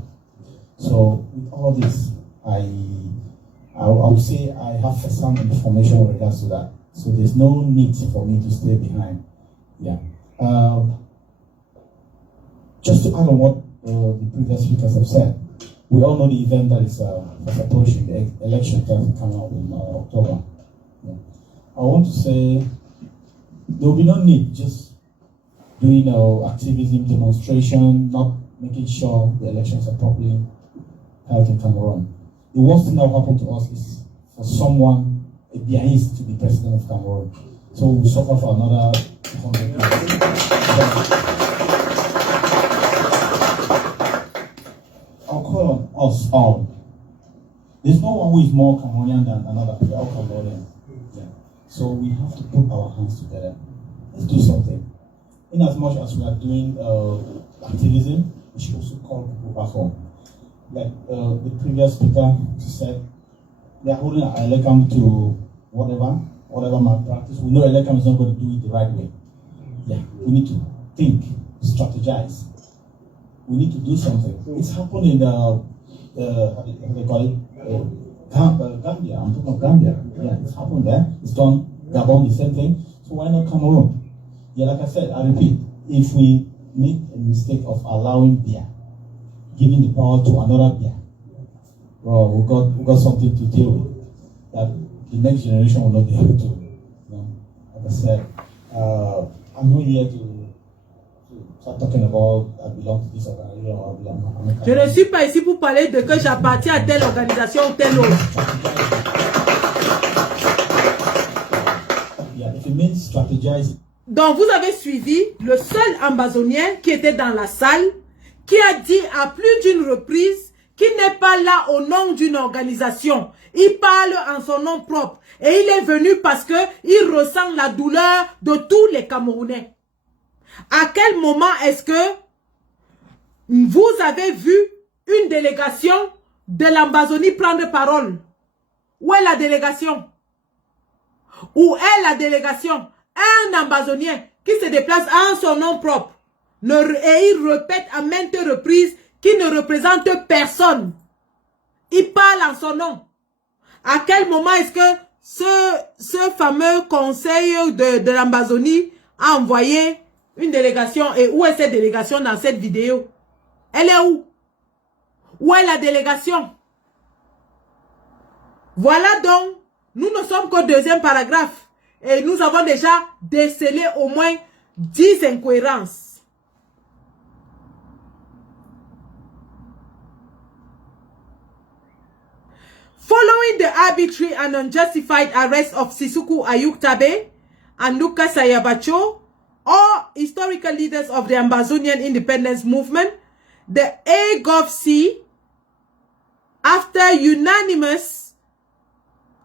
So with all this, I would say I have some information with regards to that. So there's no need for me to stay behind. Yeah. Just to add on what the previous speakers have said, we all know the event that is approaching, the election that will come out in October. Yeah. I want to say there will be no need just doing activism, demonstration, not making sure the elections are properly held in Cameroon. The worst thing that will happen to us is for someone, a Bianese, to be president of Cameroon. So we'll suffer for another 100 years. I'll call on us all. There's no one who is more Cameroonian than another. We're all Cameroonians. Yeah. So we have to put our hands together. Let's do something. In as much as we are doing activism, we should also call people back home. Like the previous speaker said, they are holding an Elekam to whatever malpractice. We know Elekam is not going to do it the right way. Yeah, we need to think, strategize. We need to do something. It's happened in how do they call it? Gambia. I'm talking of Gambia. Yeah, it's happened there. It's done. Gabon, the same thing. So why not Cameroon? Yeah, like I said, I repeat, if we make a mistake of allowing beer, giving the power to another beer, well, we got something to deal with. That the next generation will not be able to. You know, like I said, I'm not here to start talking about I belong to this organization or I belong. Je ne suis pas ici pour parler de que j'appartiens à telle organisation ou telle autre. Yeah, if it means strategize. Donc vous avez suivi le seul ambazonien qui était dans la salle, qui a dit à plus d'une reprise qu'il n'est pas là au nom d'une organisation. Il parle en son nom propre. Et il est venu parce qu'il ressent la douleur de tous les Camerounais. À quel moment est-ce que vous avez vu une délégation de l'Ambazonie prendre parole? Où est la délégation? Où est la délégation? Un Ambazonien qui se déplace en son nom propre. Et il répète à maintes reprises qu'il ne représente personne. Il parle en son nom. À quel moment est-ce que ce fameux conseil de l'Ambazonie a envoyé Une délégation. Et où est cette délégation dans cette vidéo? Elle est où? Où est la délégation? Voilà donc, nous ne sommes qu'au deuxième paragraphe. Et nous avons déjà décelé au moins 10 incohérences. Following the arbitrary and unjustified arrest of Sisuku Ayuktabe and Lucas Ayabacho, all historical leaders of the Ambazonian independence movement, the AGOVC, after unanimous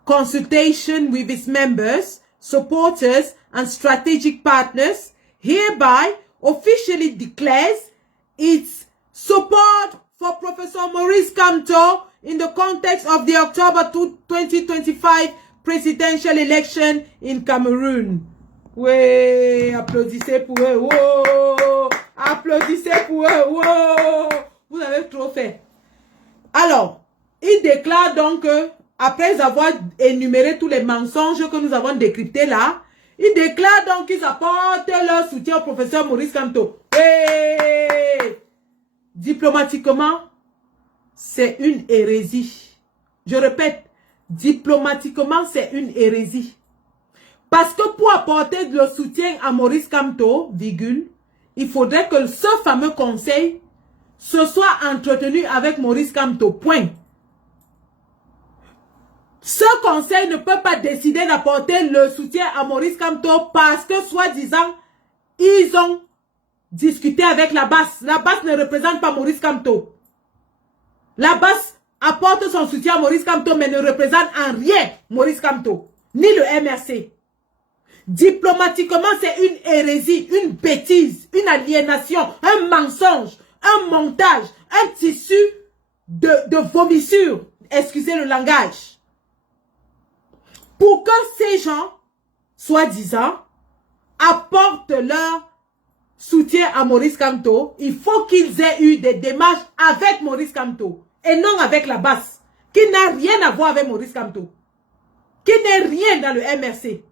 consultation with its members, supporters, and strategic partners, hereby officially declares its support for Professor Maurice Kamto in the context of the October 2025 presidential election in Cameroon. Oui, applaudissez pour eux. Wow. Applaudissez pour eux. Wow. Vous avez trop fait. Alors, il déclare donc que, après avoir énuméré tous les mensonges que nous avons décryptés là, il déclare donc qu'ils apportent leur soutien au professeur Maurice Kamto. Hey! Diplomatiquement, c'est une hérésie. Je répète, diplomatiquement, c'est une hérésie. Parce que pour apporter le soutien à Maurice Kamto, virgule, il faudrait que ce fameux conseil se soit entretenu avec Maurice Kamto, point. Ce conseil ne peut pas décider d'apporter le soutien à Maurice Kamto parce que, soi-disant, ils ont discuté avec la BAS. La BAS ne représente pas Maurice Kamto. La BAS apporte son soutien à Maurice Kamto, mais ne représente en rien Maurice Kamto, ni le MRC. Diplomatiquement, c'est une hérésie, une bêtise, une aliénation, un mensonge, un montage, un tissu de vomissure. Excusez le langage. Pour que ces gens, soi-disant, apportent leur soutien à Maurice Kamto, il faut qu'ils aient eu des démarches avec Maurice Kamto et non avec la BAS, qui n'a rien à voir avec Maurice Kamto, qui n'est rien dans le MRC.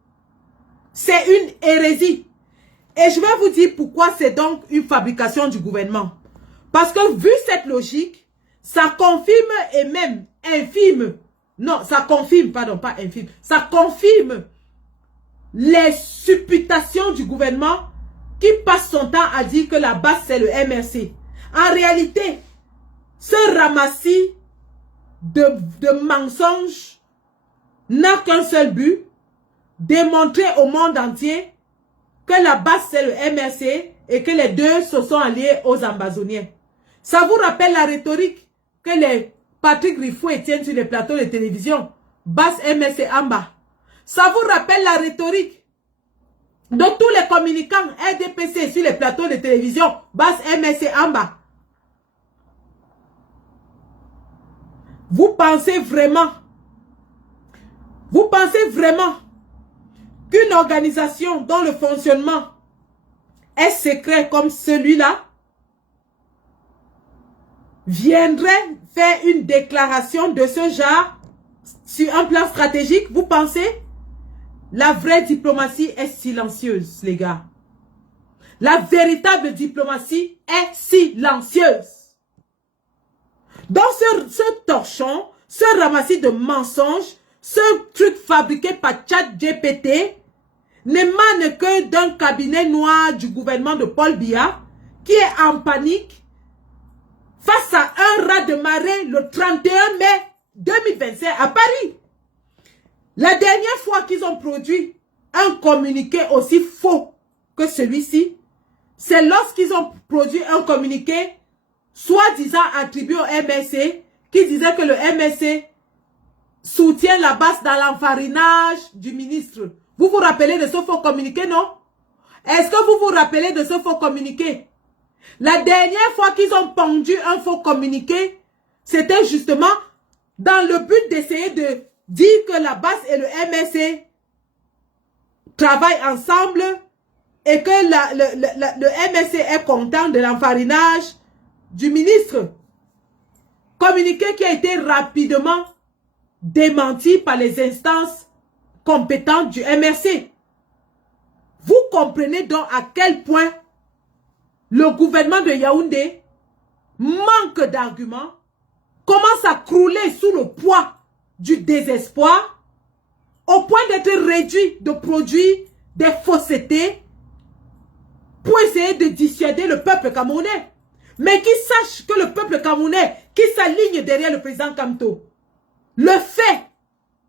C'est une hérésie. Et je vais vous dire pourquoi c'est donc une fabrication du gouvernement. Parce que vu cette logique, ça confirme et même infirme. Non, ça confirme, pardon, pas infirme. Ça confirme les supputations du gouvernement qui passe son temps à dire que la base c'est le MRC. En réalité, ce ramassis de mensonges n'a qu'un seul but, démontrer au monde entier que la base c'est le MRC et que les deux se sont alliés aux Ambazoniens. Ça vous rappelle la rhétorique que les Patrick Rifoué tiennent sur les plateaux de télévision. Base MRC en bas. Ça vous rappelle la rhétorique de tous les communicants RDPC sur les plateaux de télévision. Base MRC en bas. Vous pensez vraiment qu'une organisation dont le fonctionnement est secret comme celui-là viendrait faire une déclaration de ce genre sur un plan stratégique? Vous pensez? La vraie diplomatie est silencieuse, les gars. La véritable diplomatie est silencieuse. Dans ce torchon, ce ramassis de mensonges, ce truc fabriqué par ChatGPT n'émane que d'un cabinet noir du gouvernement de Paul Biya qui est en panique face à un raz-de-marée le 31 mai 2025 à Paris. La dernière fois qu'ils ont produit un communiqué aussi faux que celui-ci, c'est lorsqu'ils ont produit un communiqué soi-disant attribué au MRC qui disait que le MRC soutient la base dans l'enfarinage du ministre. Vous vous rappelez de ce faux communiqué, non? Est-ce que vous vous rappelez de ce faux communiqué? La dernière fois qu'ils ont pondu un faux communiqué, c'était justement dans le but d'essayer de dire que la base et le MRC travaillent ensemble et que le MRC est content de l'enfarinage du ministre. Communiqué qui a été rapidement démenti par les instances compétentes du MRC. Vous comprenez donc à quel point le gouvernement de Yaoundé manque d'arguments, commence à crouler sous le poids du désespoir, au point d'être réduit de produire des faussetés pour essayer de dissuader le peuple camerounais. Mais qui sache que le peuple camerounais qui s'aligne derrière le président Kamto le fait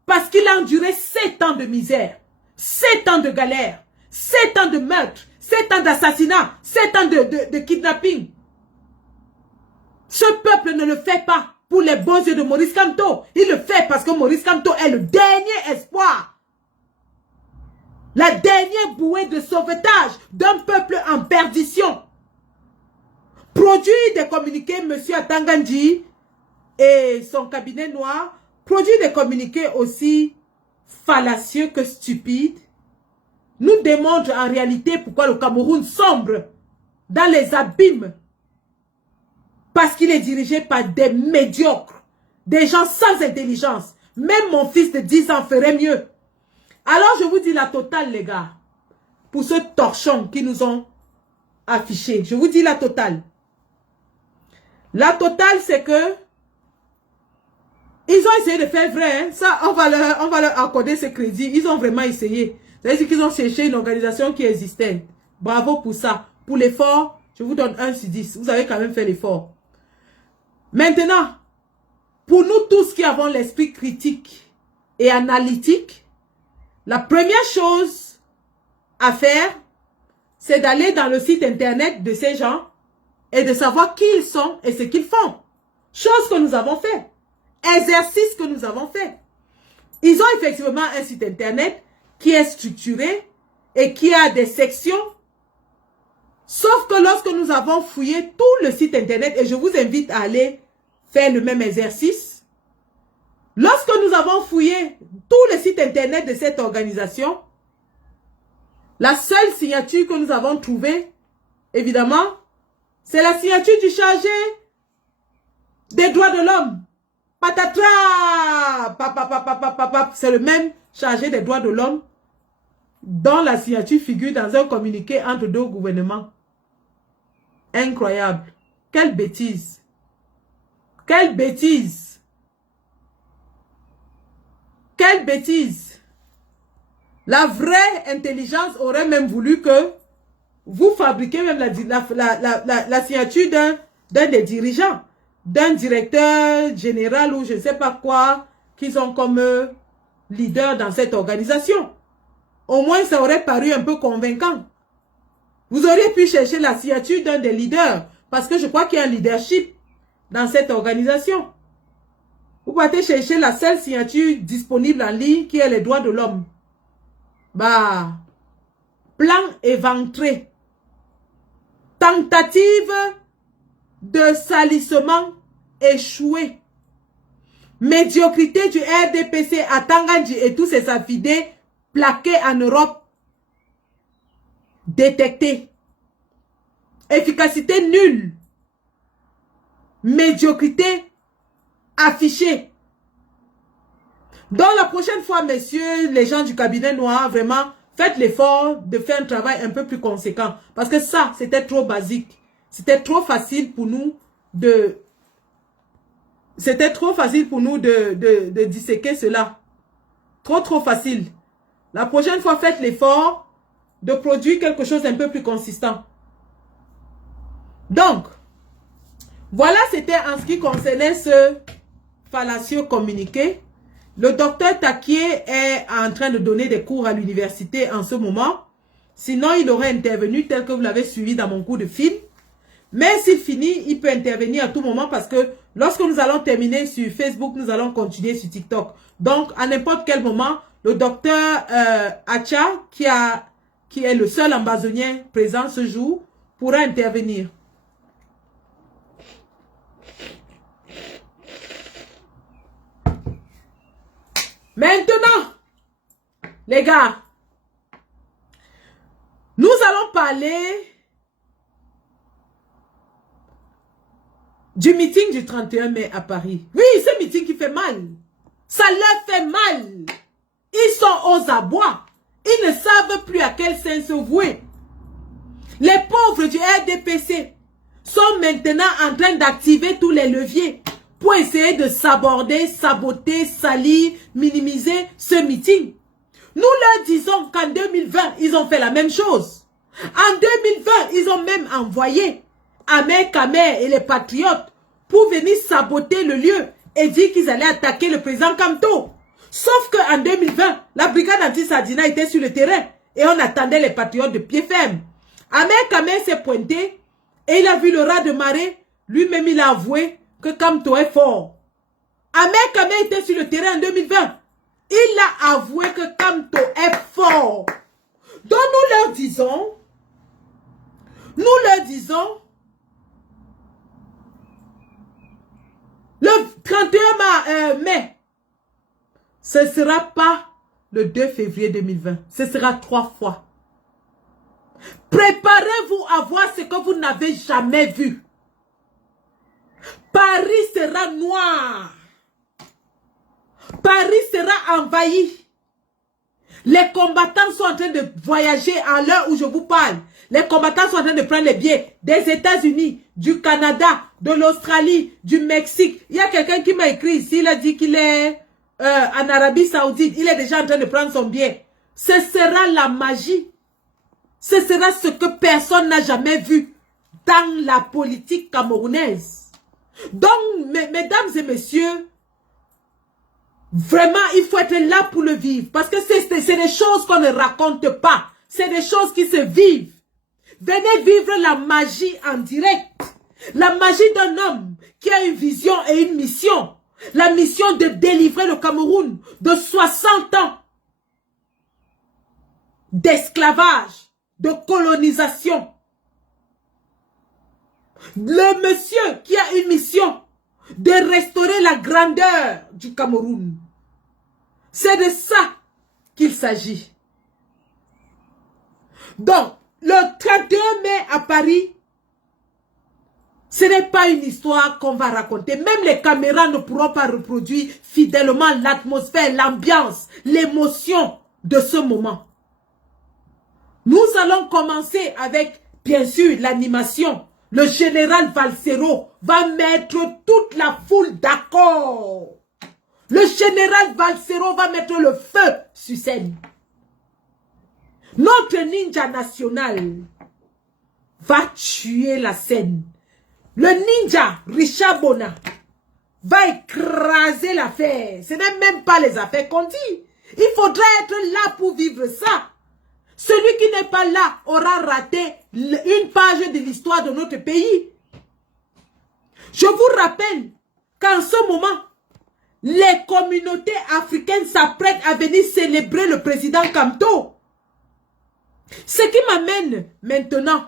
parce qu'il a enduré 7 ans de misère, 7 ans de galère, 7 ans de meurtre, 7 ans d'assassinat, 7 ans de kidnapping. Ce peuple ne le fait pas pour les bons yeux de Maurice Kamto. Il le fait parce que Maurice Kamto est le dernier espoir. La dernière bouée de sauvetage d'un peuple en perdition. Produit des communiqués, M. Atangandji et son cabinet noir, produit des communiqués aussi fallacieux que stupides, nous démontre en réalité pourquoi le Cameroun sombre dans les abîmes. Parce qu'il est dirigé par des médiocres, des gens sans intelligence. Même mon fils de 10 ans ferait mieux. Alors je vous dis la totale, les gars. Pour ce torchon qui nous ont affiché. Je vous dis la totale. La totale, c'est que ils ont essayé de faire vrai. Hein. Ça, on va leur accorder ce crédit. Ils ont vraiment essayé. C'est-à-dire qu'ils ont cherché une organisation qui existait. Bravo pour ça. Pour l'effort, je vous donne 1 sur 10. Vous avez quand même fait l'effort. Maintenant, pour nous tous qui avons l'esprit critique et analytique, la première chose à faire, c'est d'aller dans le site internet de ces gens et de savoir qui ils sont et ce qu'ils font. Chose que nous avons fait. Exercice que nous avons fait. Ils ont effectivement un site internet qui est structuré et qui a des sections. Sauf que lorsque nous avons fouillé tout le site internet, et je vous invite à aller faire le même exercice, lorsque nous avons fouillé tout le site internet de cette organisation, la seule signature que nous avons trouvée, évidemment, c'est la signature du chargé des droits de l'homme. Patatras! C'est le même chargé des droits de l'homme dont la signature figure dans un communiqué entre 2 gouvernements. Incroyable. Quelle bêtise. Quelle bêtise. Quelle bêtise. La vraie intelligence aurait même voulu que vous fabriquez même la signature d'un des dirigeants, d'un directeur général ou je ne sais pas quoi, qu'ils ont comme leader dans cette organisation. Au moins, ça aurait paru un peu convaincant. Vous auriez pu chercher la signature d'un des leaders, parce que je crois qu'il y a un leadership dans cette organisation. Vous pouvez chercher la seule signature disponible en ligne, qui est les droits de l'homme. Bah, plan éventré. Tentative de salissement échoué. Médiocrité du RDPC à Tangandji et tous ses affidés plaqués en Europe. Détecté. Efficacité nulle. Médiocrité affichée. Donc la prochaine fois, messieurs, les gens du cabinet noir, vraiment, faites l'effort de faire un travail un peu plus conséquent. Parce que ça, c'était trop basique. C'était trop facile pour nous de... C'était trop facile pour nous de disséquer cela. Trop facile. La prochaine fois, faites l'effort de produire quelque chose d'un peu plus consistant. Donc, voilà, c'était en ce qui concernait ce fallacieux communiqué. Le docteur Takié est en train de donner des cours à l'université en ce moment. Sinon, il aurait intervenu tel que vous l'avez suivi dans mon cours de film. Mais s'il finit, il peut intervenir à tout moment parce que lorsque nous allons terminer sur Facebook, nous allons continuer sur TikTok. Donc, à n'importe quel moment, le docteur Acha, qui est le seul ambazonien présent ce jour, pourra intervenir. Maintenant, les gars, nous allons parler du meeting du 31 mai à Paris. Oui, ce meeting qui fait mal. Ça leur fait mal. Ils sont aux abois. Ils ne savent plus à quel sens se vouer. Les pauvres du RDPC sont maintenant en train d'activer tous les leviers pour essayer de s'aborder, saboter, salir, minimiser ce meeting. Nous leur disons qu'en 2020, ils ont fait la même chose. En 2020, ils ont même envoyé Ahmed Kamer et les patriotes pour venir saboter le lieu et dire qu'ils allaient attaquer le président Kamto. Sauf qu'en 2020, la brigade anti-Sardina était sur le terrain et on attendait les patriotes de pied ferme. Ahmed Kamer s'est pointé et il a vu le raz de marée. Lui-même, il a avoué que Kamto est fort. Ahmed Kamer était sur le terrain en 2020. Il a avoué que Kamto est fort. Donc nous leur disons, le 31 mai, ce ne sera pas le 2 février 2020, ce sera 3 fois. Préparez-vous à voir ce que vous n'avez jamais vu. Paris sera noir. Paris sera envahi. Les combattants sont en train de voyager à l'heure où je vous parle. Les combattants sont en train de prendre les billets des États-Unis, du Canada, de l'Australie, du Mexique. Il y a quelqu'un qui m'a écrit ici, il a dit qu'il est en Arabie Saoudite. Il est déjà en train de prendre son billet. Ce sera la magie. Ce sera ce que personne n'a jamais vu dans la politique camerounaise. Donc, mesdames et messieurs, vraiment, il faut être là pour le vivre. Parce que c'est des choses qu'on ne raconte pas. C'est des choses qui se vivent. Venez vivre la magie en direct. La magie d'un homme qui a une vision et une mission. La mission de délivrer le Cameroun de 60 ans d'esclavage, de colonisation. Le monsieur qui a une mission de restaurer la grandeur du Cameroun. C'est de ça qu'il s'agit. Donc, le 31 mai à Paris, ce n'est pas une histoire qu'on va raconter. Même les caméras ne pourront pas reproduire fidèlement l'atmosphère, l'ambiance, l'émotion de ce moment. Nous allons commencer avec, bien sûr, l'animation. Le général Valsero va mettre toute la foule d'accord. Le général Valsero va mettre le feu sur scène. Notre ninja national va tuer la scène. Le ninja Richard Bona va écraser l'affaire. Ce n'est même pas les affaires qu'on dit. Il faudra être là pour vivre ça. Celui qui n'est pas là aura raté une page de l'histoire de notre pays. Je vous rappelle qu'en ce moment, les communautés africaines s'apprêtent à venir célébrer le président Kamto. Ce qui m'amène maintenant,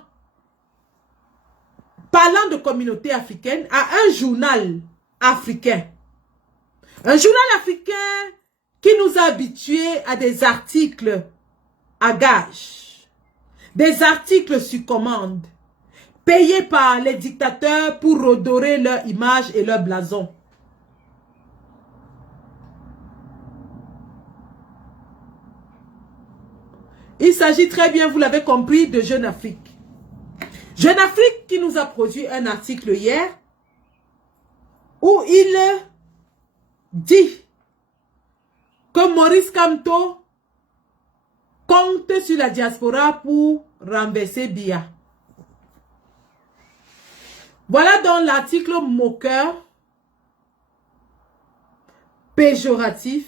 parlant de communautés africaines, à un journal africain. Un journal africain qui nous a habitués à des articles à gage, des articles sur commande, payés par les dictateurs pour redorer leur image et leur blason. Il s'agit très bien, vous l'avez compris, de Jeune Afrique. Jeune Afrique qui nous a produit un article hier où il dit que Maurice Kamto compte sur la diaspora pour renverser Biya. Voilà donc l'article moqueur, péjoratif,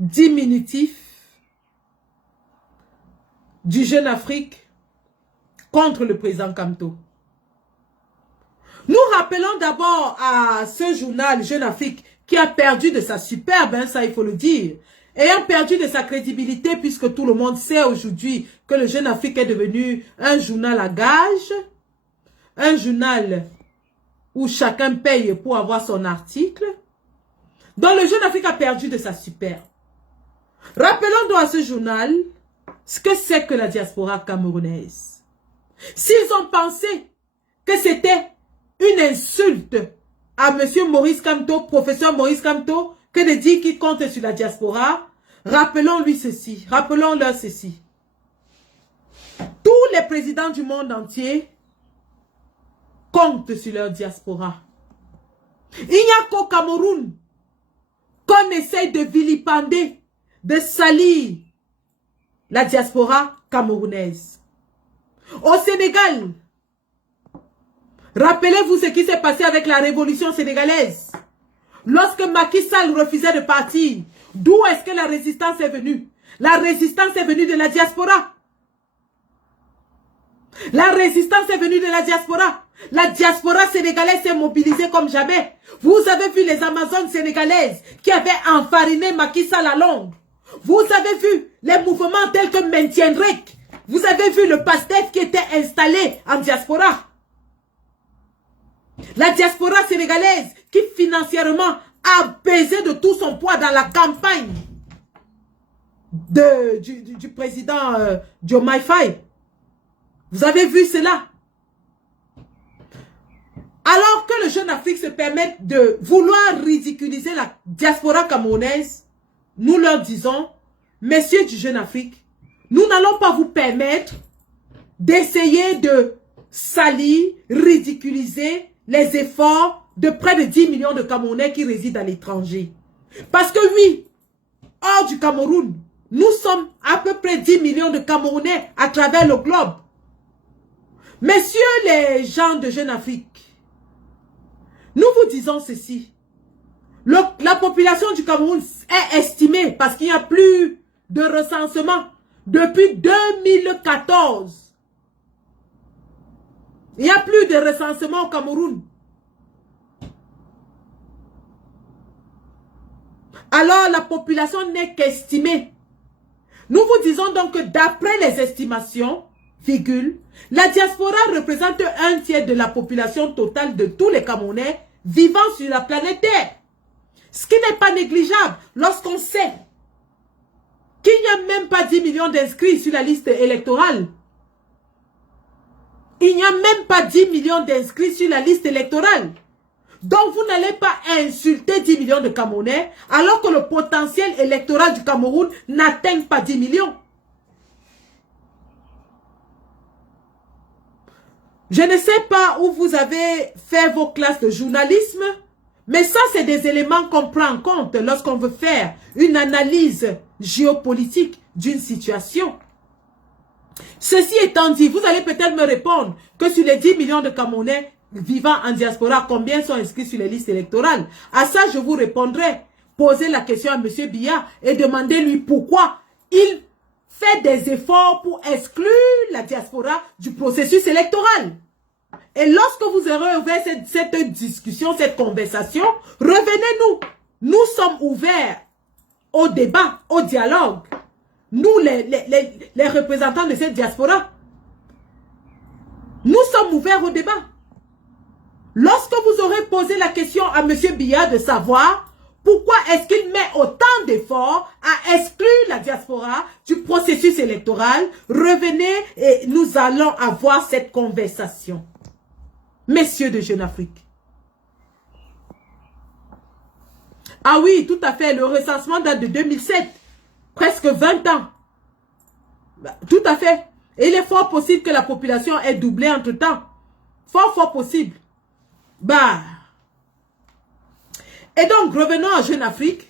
diminutif du Jeune Afrique contre le président Kamto. Nous rappelons d'abord à ce journal Jeune Afrique qui a perdu de sa superbe, hein, ça il faut le dire, ayant perdu de sa crédibilité puisque tout le monde sait aujourd'hui que le Jeune Afrique est devenu un journal à gage, un journal où chacun paye pour avoir son article. Donc le Jeune Afrique a perdu de sa superbe. Rappelons donc à ce journal ce que c'est que la diaspora camerounaise. S'ils ont pensé que c'était une insulte à M. Maurice Kamto, professeur Maurice Kamto, que de dire qu'il compte sur la diaspora, rappelons-lui ceci, rappelons-leur ceci. présidents du monde entier comptent sur leur diaspora. Il n'y a qu'au Cameroun qu'on essaye de vilipender, de salir la diaspora camerounaise. Au Sénégal, rappelez-vous ce qui s'est passé avec la révolution sénégalaise. Lorsque Macky Sall refusait de partir, d'où est-ce que la résistance est venue? La résistance est venue de la diaspora. La résistance est venue de la diaspora. La diaspora sénégalaise s'est mobilisée comme jamais. Vous avez vu les Amazones sénégalaises qui avaient enfariné Macky Sall à Londres. Vous avez vu les mouvements tels que Maintiendrek. Vous avez vu le PASTEF qui était installé en diaspora. La diaspora sénégalaise qui financièrement a pesé de tout son poids dans la campagne du président Diomaye Faye. Vous avez vu cela? Alors que le Jeune Afrique se permet de vouloir ridiculiser la diaspora camerounaise, nous leur disons, messieurs du Jeune Afrique, nous n'allons pas vous permettre d'essayer de salir, ridiculiser les efforts de près de 10 millions de Camerounais qui résident à l'étranger. Parce que oui, hors du Cameroun, nous sommes à peu près 10 millions de Camerounais à travers le globe. Messieurs les gens de Jeune Afrique, nous vous disons ceci. La population du Cameroun est estimée parce qu'il n'y a plus de recensement depuis 2014. Il n'y a plus de recensement au Cameroun. Alors la population n'est qu'estimée. Nous vous disons donc que d'après les estimations, la diaspora représente un tiers de la population totale de tous les Camerounais vivant sur la planète Terre. Ce qui n'est pas négligeable lorsqu'on sait qu'il n'y a même pas 10 millions d'inscrits sur la liste électorale. Il n'y a même pas 10 millions d'inscrits sur la liste électorale. Donc vous n'allez pas insulter 10 millions de Camerounais alors que le potentiel électoral du Cameroun n'atteint pas 10 millions. Je ne sais pas où vous avez fait vos classes de journalisme, mais ça, c'est des éléments qu'on prend en compte lorsqu'on veut faire une analyse géopolitique d'une situation. Ceci étant dit, vous allez peut-être me répondre que sur les 10 millions de Camerounais vivant en diaspora, combien sont inscrits sur les listes électorales? À ça, je vous répondrai. Posez la question à M. Biya et demandez-lui pourquoi il fait des efforts pour exclure la diaspora du processus électoral. Et lorsque vous aurez ouvert cette discussion, cette conversation, revenez-nous. Nous sommes ouverts au débat, au dialogue. Nous, les représentants de cette diaspora, nous sommes ouverts au débat. Lorsque vous aurez posé la question à M. Biya de savoir pourquoi est-ce qu'il met autant d'efforts à exclure la diaspora du processus électoral, revenez et nous allons avoir cette conversation. Messieurs de Jeune Afrique. Ah oui, tout à fait, le recensement date de 2007, presque 20 ans. Tout à fait. Et il est fort possible que la population ait doublé entre-temps. Fort possible. Et donc, revenons à Jeune Afrique.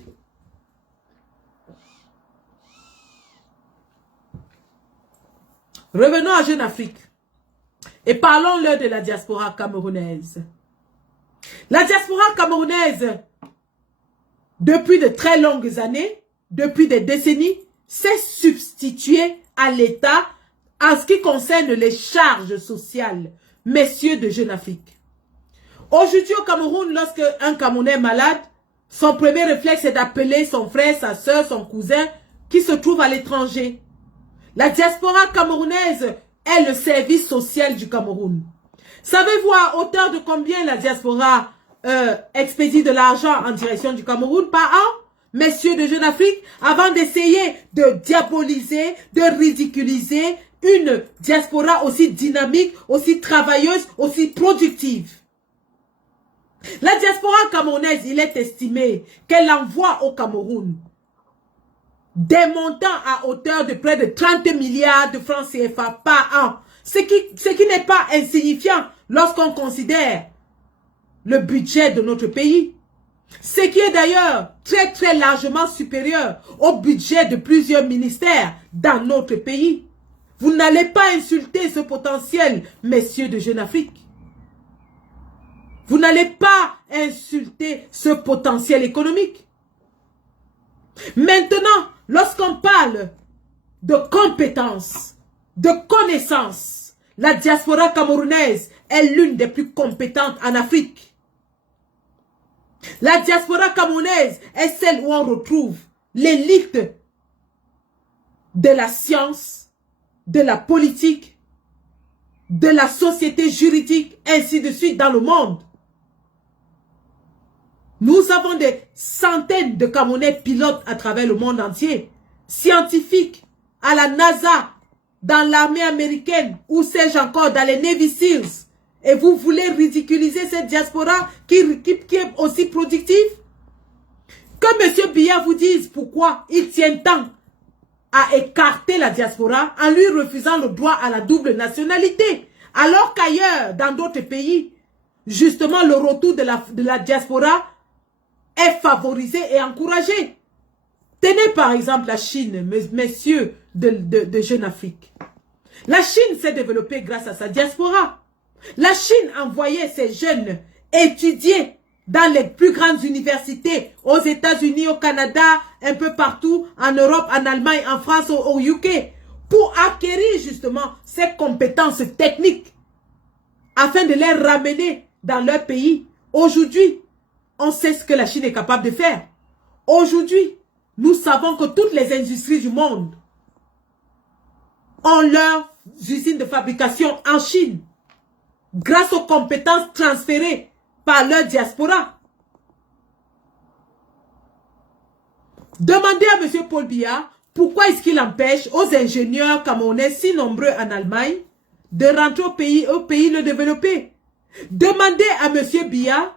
Revenons à Jeune Afrique. Et parlons-leur de la diaspora camerounaise. La diaspora camerounaise, depuis de très longues années, depuis des décennies, s'est substituée à l'État en ce qui concerne les charges sociales. Messieurs de Jeune Afrique. Aujourd'hui au Cameroun, lorsque un Camerounais est malade, son premier réflexe est d'appeler son frère, sa soeur, son cousin qui se trouve à l'étranger. La diaspora camerounaise est le service social du Cameroun. Savez-vous à hauteur de combien la diaspora expédie de l'argent en direction du Cameroun par an? Messieurs de Jeune Afrique, avant d'essayer de diaboliser, de ridiculiser une diaspora aussi dynamique, aussi travailleuse, aussi productive. La diaspora camerounaise, il est estimé qu'elle envoie au Cameroun des montants à hauteur de près de 30 milliards de francs CFA par an. Ce qui n'est pas insignifiant lorsqu'on considère le budget de notre pays. Ce qui est d'ailleurs très très largement supérieur au budget de plusieurs ministères dans notre pays. Vous n'allez pas insulter ce potentiel, messieurs de Jeune Afrique. Vous n'allez pas insulter ce potentiel économique. Maintenant, lorsqu'on parle de compétences, de connaissances, la diaspora camerounaise est l'une des plus compétentes en Afrique. La diaspora camerounaise est celle où on retrouve l'élite de la science, de la politique, de la société juridique, ainsi de suite dans le monde. Nous avons des centaines de Camerounais pilotes à travers le monde entier, scientifiques, à la NASA, dans l'armée américaine, ou sais-je encore, dans les Navy Seals. Et vous voulez ridiculiser cette diaspora qui est aussi productive? Que M. Biya vous dise pourquoi il tient tant à écarter la diaspora en lui refusant le droit à la double nationalité. Alors qu'ailleurs, dans d'autres pays, justement le retour de la diaspora est favorisé et encouragé. Tenez par exemple la Chine, messieurs de Jeune Afrique. La Chine s'est développée grâce à sa diaspora. La Chine envoyait ses jeunes étudier dans les plus grandes universités, aux États-Unis, au Canada, un peu partout, en Europe, en Allemagne, en France, au UK, pour acquérir justement ces compétences techniques, afin de les ramener dans leur pays. Aujourd'hui, on sait ce que la Chine est capable de faire. Aujourd'hui, nous savons que toutes les industries du monde ont leurs usines de fabrication en Chine, grâce aux compétences transférées par leur diaspora. Demandez à M. Paul Biya pourquoi est-ce qu'il empêche aux ingénieurs camerounais si nombreux en Allemagne de rentrer au pays le développé. Demandez à M. Biya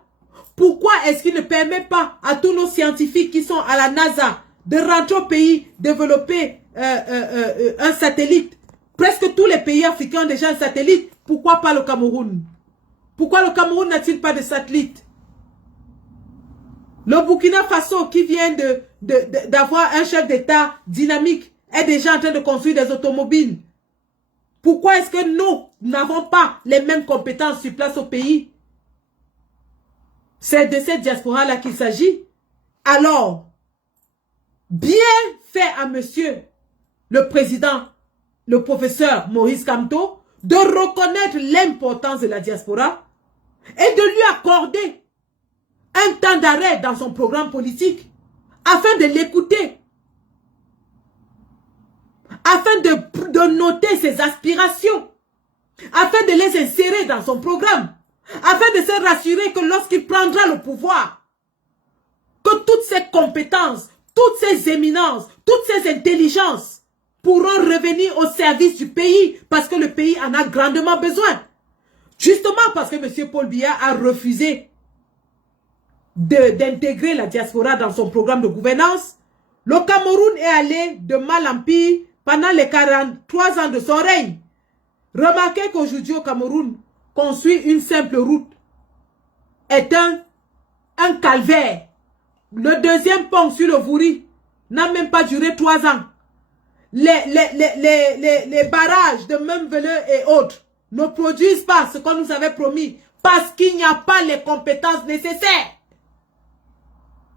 pourquoi est-ce qu'il ne permet pas à tous nos scientifiques qui sont à la NASA de rentrer au pays développer un satellite. Presque tous les pays africains ont déjà un satellite. Pourquoi pas le Cameroun? Pourquoi le Cameroun n'a-t-il pas de satellite? Le Burkina Faso, qui vient d'avoir un chef d'État dynamique, est déjà en train de construire des automobiles. Pourquoi est-ce que nous n'avons pas les mêmes compétences sur place au pays? C'est de cette diaspora-là qu'il s'agit. Alors, bien fait à monsieur le président, le professeur Maurice Kamto, de reconnaître l'importance de la diaspora et de lui accorder un temps d'arrêt dans son programme politique afin de l'écouter, afin de noter ses aspirations, afin de les insérer dans son programme, afin de se rassurer que lorsqu'il prendra le pouvoir, que toutes ses compétences, toutes ses éminences, toutes ses intelligences pourront revenir au service du pays parce que le pays en a grandement besoin. Justement parce que M. Paul Biya a refusé d'intégrer la diaspora dans son programme de gouvernance, le Cameroun est allé de mal en pire pendant les 43 ans de son règne. Remarquez qu'aujourd'hui au Cameroun, construire une simple route est un calvaire. Le deuxième pont sur le Vouri n'a même pas duré 3 ans. Les barrages de Memveleux et autres ne produisent pas ce qu'on nous avait promis parce qu'il n'y a pas les compétences nécessaires.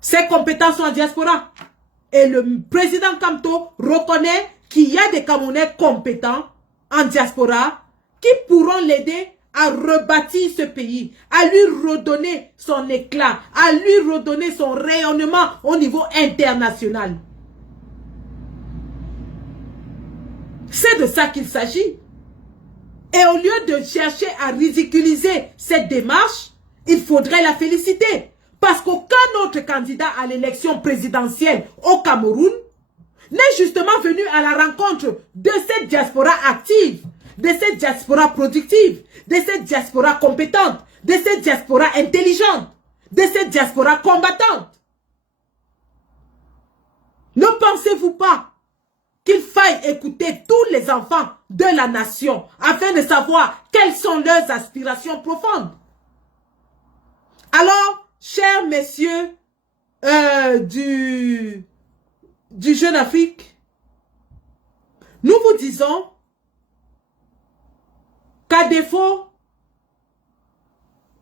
Ces compétences sont en diaspora. Et le président Kamto reconnaît qu'il y a des Camerounais compétents en diaspora qui pourront l'aider à rebâtir ce pays, à lui redonner son éclat, à lui redonner son rayonnement au niveau international. C'est de ça qu'il s'agit. Et au lieu de chercher à ridiculiser cette démarche, il faudrait la féliciter. Parce qu'aucun autre candidat à l'élection présidentielle au Cameroun n'est justement venu à la rencontre de cette diaspora active, de cette diaspora productive, de cette diaspora compétente, de cette diaspora intelligente, de cette diaspora combattante. Ne pensez-vous pas qu'il faille écouter tous les enfants de la nation afin de savoir quelles sont leurs aspirations profondes. Alors, chers messieurs du Jeune Afrique, nous vous disons qu'à défaut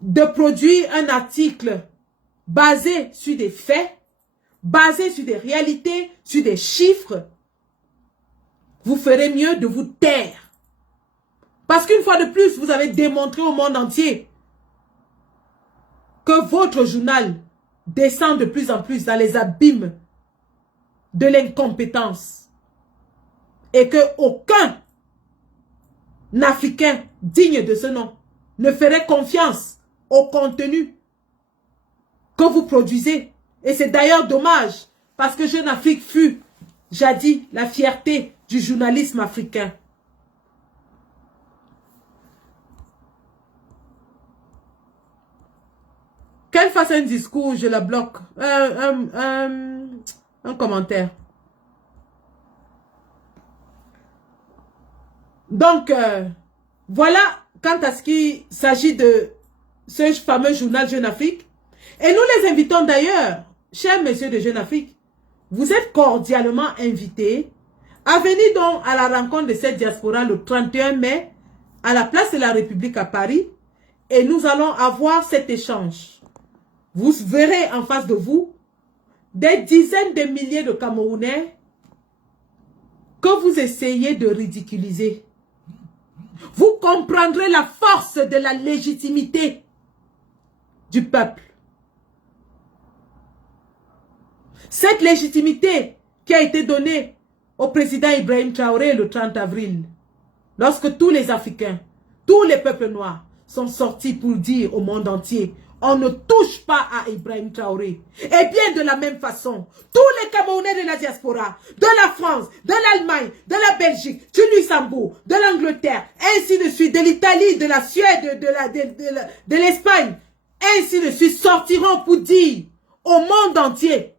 de produire un article basé sur des faits, basé sur des réalités, sur des chiffres, vous ferez mieux de vous taire. Parce qu'une fois de plus, vous avez démontré au monde entier que votre journal descend de plus en plus dans les abîmes de l'incompétence et que aucun Africain digne de ce nom ne ferait confiance au contenu que vous produisez. Et c'est d'ailleurs dommage parce que Jeune Afrique fut jadis la fierté du journalisme africain. Qu'elle fasse un discours, je la bloque. Un commentaire. Donc, voilà quant à ce qui s'agit de ce fameux journal Jeune Afrique. Et nous les invitons d'ailleurs, chers messieurs de Jeune Afrique, vous êtes cordialement invités à venir donc à la rencontre de cette diaspora le 31 mai à la place de la République à Paris. Et nous allons avoir cet échange. Vous verrez en face de vous des dizaines de milliers de Camerounais que vous essayez de ridiculiser. Vous comprendrez la force de la légitimité du peuple. Cette légitimité qui a été donnée au président Ibrahim Traoré le 30 avril, lorsque tous les Africains, tous les peuples noirs sont sortis pour dire au monde entier: on ne touche pas à Ibrahim Traoré. Et bien de la même façon, tous les Camerounais de la diaspora, de la France, de l'Allemagne, de la Belgique, du Luxembourg, de l'Angleterre, ainsi de suite, de l'Italie, de la Suède, de l'Espagne, ainsi de suite, sortiront pour dire au monde entier,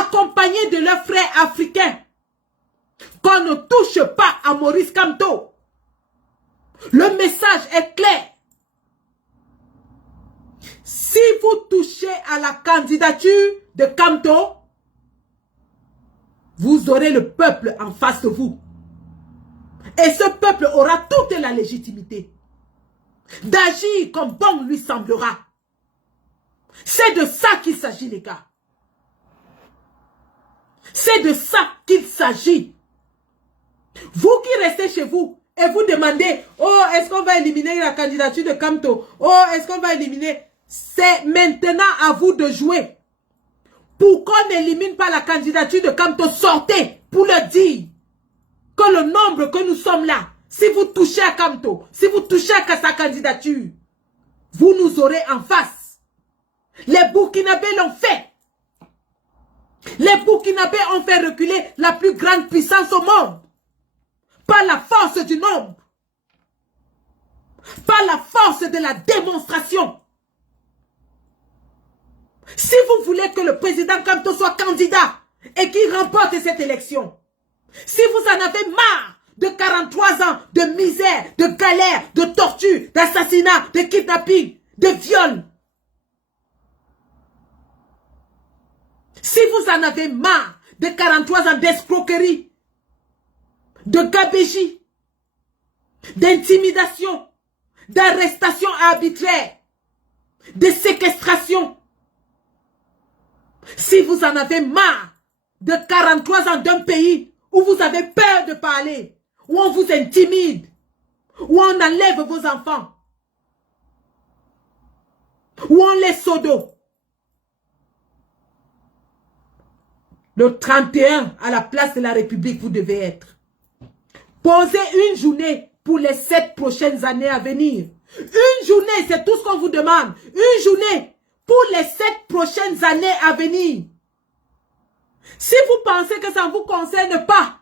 accompagnés de leurs frères africains, qu'on ne touche pas à Maurice Kamto. Le message est clair. Si vous touchez à la candidature de Kamto, vous aurez le peuple en face de vous. Et ce peuple aura toute la légitimité d'agir comme bon lui semblera. C'est de ça qu'il s'agit, les gars. C'est de ça qu'il s'agit. Vous qui restez chez vous et vous demandez: oh, est-ce qu'on va éliminer la candidature de Kamto? Oh, est-ce qu'on va éliminer? C'est maintenant à vous de jouer. Pour qu'on n'élimine pas la candidature de Kamto, sortez pour le dire que le nombre que nous sommes là, si vous touchez à Kamto, si vous touchez à sa candidature, vous nous aurez en face. Les Burkinabés l'ont fait. Les Burkinabés ont fait reculer la plus grande puissance au monde. Par la force du nombre. Par la force de la démonstration. Si vous voulez que le président Kamto soit candidat et qu'il remporte cette élection, si vous en avez marre de 43 ans de misère, de galère, de torture, d'assassinat, de kidnapping, de viol, si vous en avez marre de 43 ans d'escroquerie, de gabégie, d'intimidation, d'arrestation arbitraire, de séquestration, si vous en avez marre de 43 ans d'un pays où vous avez peur de parler, où on vous intimide, où on enlève vos enfants, où on les sodo, le 31 à la place de la République, vous devez être. Posez une journée pour les 7 prochaines années à venir. Une journée, c'est tout ce qu'on vous demande. Une journée pour les 7 prochaines années à venir. Si vous pensez que ça ne vous concerne pas,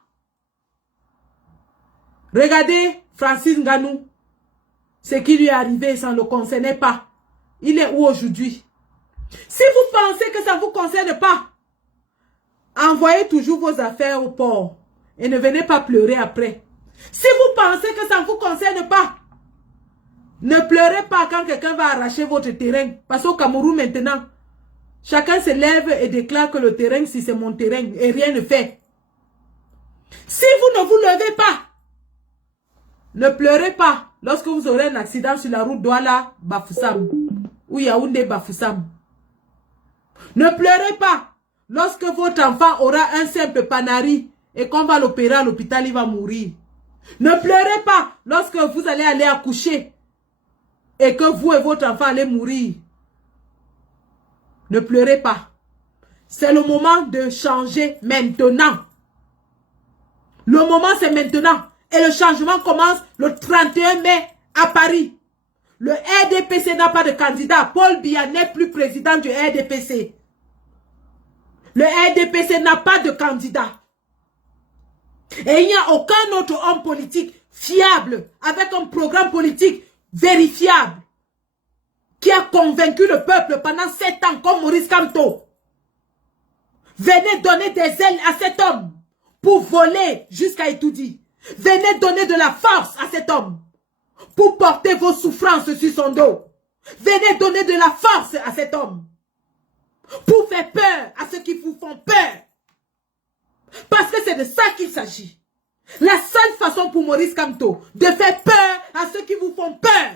regardez Francis Ngannou. Ce qui lui est arrivé, ça ne le concernait pas. Il est où aujourd'hui? Si vous pensez que ça ne vous concerne pas, envoyez toujours vos affaires au port. Et ne venez pas pleurer après. Si vous pensez que ça ne vous concerne pas, ne pleurez pas quand quelqu'un va arracher votre terrain. Parce qu'au Cameroun maintenant, chacun se lève et déclare que le terrain, si c'est mon terrain, et rien ne fait. Si vous ne vous levez pas, ne pleurez pas lorsque vous aurez un accident sur la route Douala-Bafoussam ou Yaoundé-Bafoussam. Ne pleurez pas lorsque votre enfant aura un simple panari et qu'on va l'opérer à l'hôpital, il va mourir. Ne pleurez pas lorsque vous allez aller accoucher et que vous et votre enfant allez mourir. Ne pleurez pas. C'est le moment de changer maintenant. Le moment, c'est maintenant. Et le changement commence le 31 mai à Paris. Le RDPC n'a pas de candidat. Paul Biya n'est plus président du RDPC. Le RDPC n'a pas de candidat. Et il n'y a aucun autre homme politique fiable, avec un programme politique vérifiable, qui a convaincu le peuple pendant 7 ans comme Maurice Kamto. Venez donner des ailes à cet homme pour voler jusqu'à Itoudi. Venez donner de la force à cet homme pour porter vos souffrances sur son dos. Venez donner de la force à cet homme pour faire peur à ceux qui vous font peur. Parce que c'est de ça qu'il s'agit. La seule façon pour Maurice Kamto de faire peur à ceux qui vous font peur,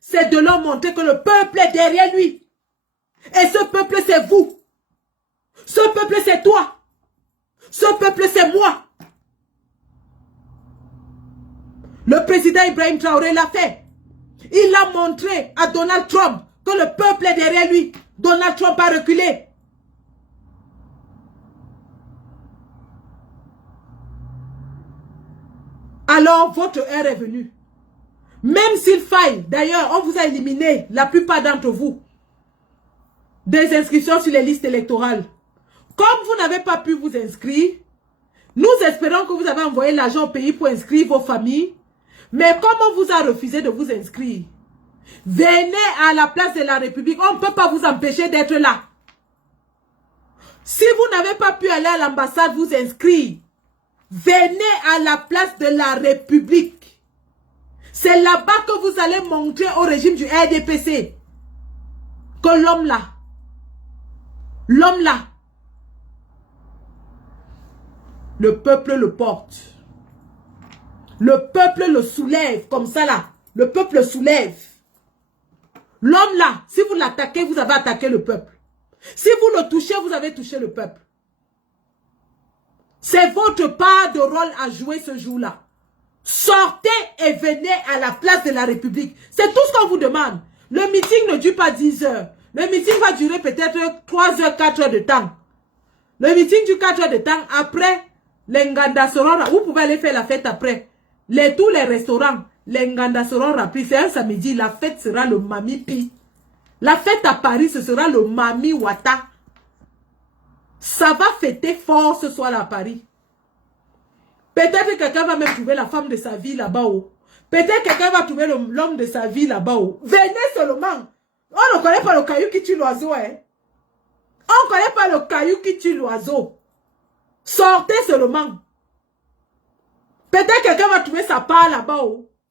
c'est de leur montrer que le peuple est derrière lui. Et ce peuple, c'est vous. Ce peuple, c'est toi. Ce peuple, c'est moi. Le président Ibrahim Traoré l'a fait. Il a montré à Donald Trump que le peuple est derrière lui. Donald Trump a reculé. Alors, votre heure est venue. Même s'il faille, d'ailleurs, on vous a éliminé, la plupart d'entre vous, des inscriptions sur les listes électorales. Comme vous n'avez pas pu vous inscrire, nous espérons que vous avez envoyé l'argent au pays pour inscrire vos familles. Mais comme on vous a refusé de vous inscrire, venez à la place de la République. On ne peut pas vous empêcher d'être là. Si vous n'avez pas pu aller à l'ambassade vous inscrire, venez à la place de la République. C'est là-bas que vous allez montrer au régime du RDPC que l'homme là, le peuple le porte. Le peuple le soulève comme ça là. Le peuple le soulève. L'homme là, si vous l'attaquez, vous avez attaqué le peuple. Si vous le touchez, vous avez touché le peuple. C'est votre part de rôle à jouer ce jour-là. Sortez et venez à la place de la République. C'est tout ce qu'on vous demande. Le meeting ne dure pas 10 heures. Le meeting va durer peut-être 3 heures, 4 heures de temps. Le meeting dure 4 heures de temps. Après, les Nganda seront... Vous pouvez aller faire la fête après. Tous les restaurants, les Nganda seront remplis. C'est un samedi. La fête sera le Mami Pi. La fête à Paris, ce sera le Mami Wata. Ça va fêter fort ce soir à Paris. Peut-être que quelqu'un va même trouver la femme de sa vie là-bas. Peut-être que quelqu'un va trouver l'homme de sa vie là-bas. Venez seulement. On ne connaît pas le caillou qui tue l'oiseau. Hein? On ne connaît pas le caillou qui tue l'oiseau. Sortez seulement. Peut-être que quelqu'un va trouver sa part là-bas.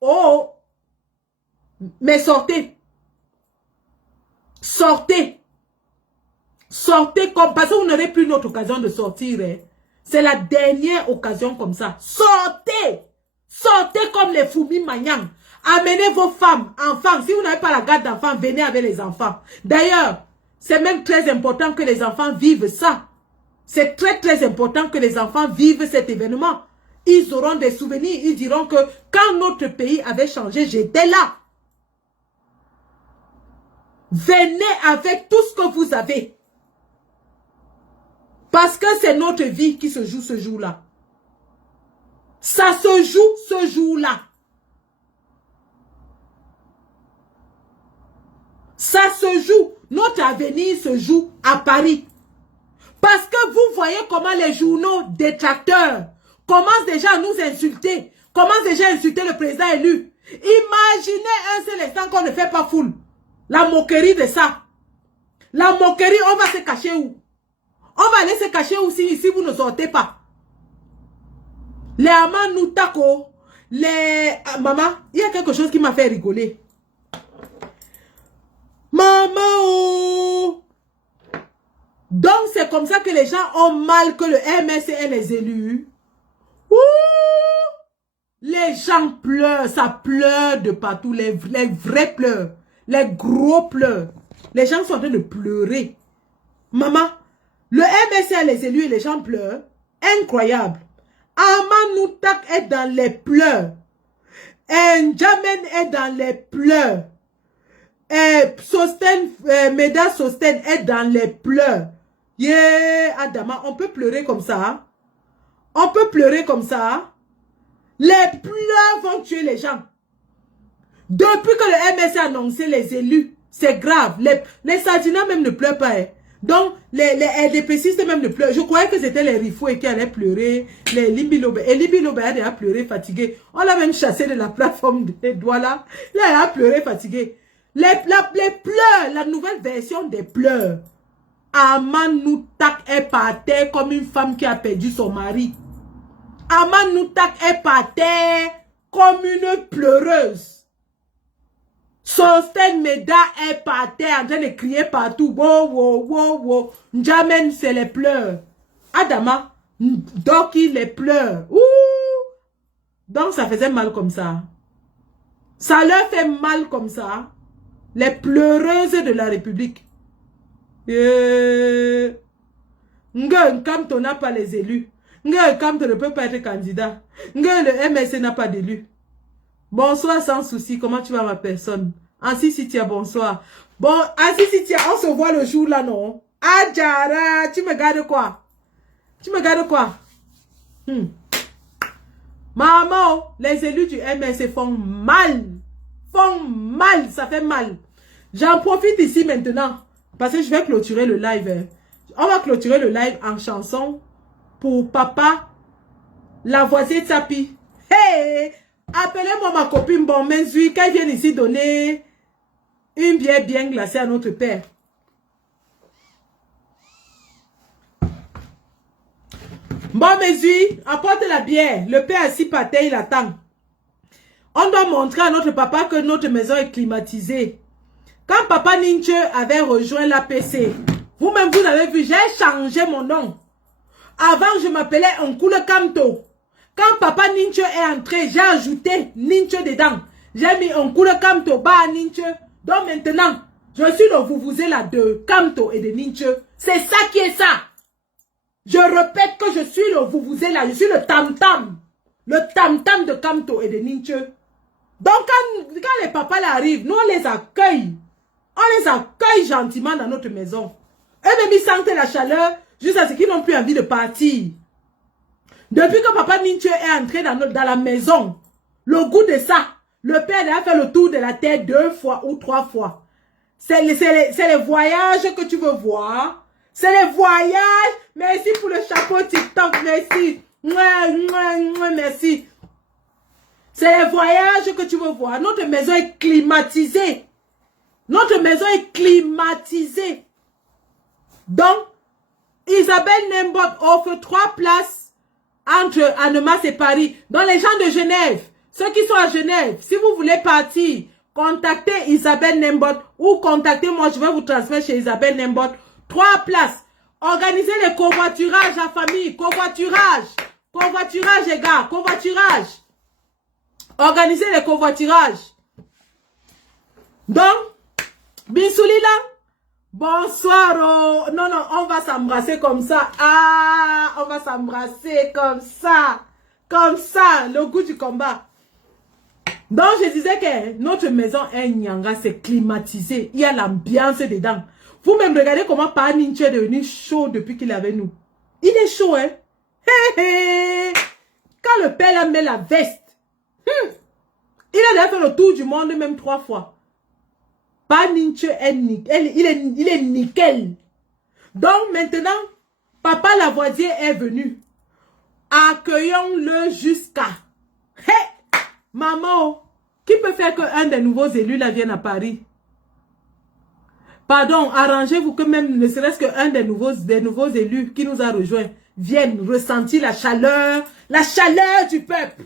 Oh. Mais sortez. Sortez. Sortez comme... Parce que vous n'aurez plus une autre occasion de sortir. Hein? C'est la dernière occasion comme ça. Sortez. Sortez comme les fourmis magnans. Amenez vos femmes, enfants. Si vous n'avez pas la garde d'enfants, venez avec les enfants. D'ailleurs, c'est même très important que les enfants vivent ça. C'est très très important que les enfants vivent cet événement. Ils auront des souvenirs. Ils diront que quand notre pays avait changé, j'étais là. Venez avec tout ce que vous avez. Parce que c'est notre vie qui se joue ce jour-là. Ça se joue ce jour-là. Ça se joue. Notre avenir se joue à Paris. Parce que vous voyez comment les journaux détracteurs commencent déjà à nous insulter. Commencent déjà à insulter le président élu. Imaginez un seul instant qu'on ne fait pas foule. La moquerie de ça. La moquerie, on va se cacher où? On va aller se cacher aussi si vous ne sortez pas. Les Amanoutako, les... maman, il y a quelque chose qui m'a fait rigoler. Maman, oh! Donc, c'est comme ça que les gens ont mal que le MSC ait les élus. Ouh! Les gens pleurent, ça pleure de partout, les vrais pleurs, les gros pleurs. Les gens sont en train de pleurer. Maman, le MSC a les élus et les gens pleurent. Incroyable. Amanoutak est dans les pleurs. N'Djamène est dans les pleurs. Meda Sosten est dans les pleurs. Yeah, Adama, on peut pleurer comme ça. Hein? On peut pleurer comme ça. Hein? Les pleurs vont tuer les gens. Depuis que le MS a annoncé les élus, c'est grave. Les Sardinats même ne pleurent pas. Hein. Donc, les LDPcistes même ne pleurent. Je croyais que c'était les Rifoué qui allaient pleurer. Les Limbilobe. Et Limbilobe a déjà pleuré, fatigué. On l'a même chassé de la plateforme des doigts là. Il a pleuré, fatigué. Les pleurs, la nouvelle version des pleurs. Amanoutak est par terre comme une femme qui a perdu son mari. Amanoutak est par terre comme une pleureuse. Sosten Meda est par terre en train de crier partout. Wow, wow, wow, wow. N'Djamène, c'est les pleurs. Adama, Doki, les pleurs. Ouh. Donc, ça faisait mal comme ça. Ça leur fait mal comme ça. Les pleureuses de la République. Nkamto n'a pas les élus. Nkamto ne peut pas être candidat. Le MSC n'a pas d'élus. Bonsoir sans souci. Comment tu vas ma personne? Ansi Sitia, bonsoir. Bon, Ansi Sitia, on se voit le jour là, non? Adjara, tu me gardes quoi? Tu me gardes quoi? Maman, les élus du MSC font mal. Font mal, ça fait mal. J'en profite ici maintenant. Parce que je vais clôturer le live. On va clôturer le live en chanson pour papa, la voisine Tsapi. Hey! Appelez-moi ma copine Bon Menzui qu'elle vienne ici donner une bière bien glacée à notre père. Bon Menzui, apporte la bière. Le père assis par terre, il attend. On doit montrer à notre papa que notre maison est climatisée. Quand papa Ninche avait rejoint l'APC, vous-même vous avez vu, j'ai changé mon nom. Avant, je m'appelais Onkule Kamto. Quand papa Ninche est entré, j'ai ajouté Ninche dedans. J'ai mis Onkule Kamto, Ba Ninche. Donc maintenant, je suis le Vuvuzela de Kamto et de Ninche. C'est ça qui est ça. Je répète que je suis le Vuvuzela, je suis le tam-tam. Le tam-tam de Kamto et de Ninche. Donc quand les papas arrivent, nous on les accueille. On les accueille gentiment dans notre maison. Eux-mêmes ils sentent la chaleur jusqu'à ce qu'ils n'ont plus envie de partir. Depuis que papa Ninche est entré dans la maison, le goût de ça, le père a fait le tour de la terre 2 fois ou 3 fois. C'est les voyages que tu veux voir. C'est les voyages. Merci pour le chapeau TikTok. Merci. Merci. C'est les voyages que tu veux voir. Notre maison est climatisée. Notre maison est climatisée. Donc, Isabelle Nembot offre 3 places entre Annemasse et Paris. Dans les gens de Genève, ceux qui sont à Genève, si vous voulez partir, contactez Isabelle Nembot ou contactez-moi, je vais vous transmettre chez Isabelle Nembot. 3 places. Organisez les covoiturages à famille. Covoiturage. Covoiturage, les gars. Covoiturage. Organisez les covoiturages. Donc, Binsoulila, bonsoir. Oh. Non, on va s'embrasser comme ça. Ah, on va s'embrasser comme ça. Comme ça, le goût du combat. Donc, je disais que notre maison est Nyanga, c'est climatisé. Il y a l'ambiance dedans. Vous-même, regardez comment Paninche est devenu chaud depuis qu'il est avec nous. Il est chaud, hein. Hé, hé. Quand le père là met la veste, il a déjà fait le tour du monde même 3 fois. Paninche est nickel. Il est nickel. Donc maintenant, papa Lavoisier est venu. Accueillons-le jusqu'à... Hé, maman, qui peut faire qu'un des nouveaux élus là vienne à Paris? Pardon, arrangez-vous que même, ne serait-ce qu'un des nouveaux élus qui nous a rejoints vienne ressentir la chaleur du peuple.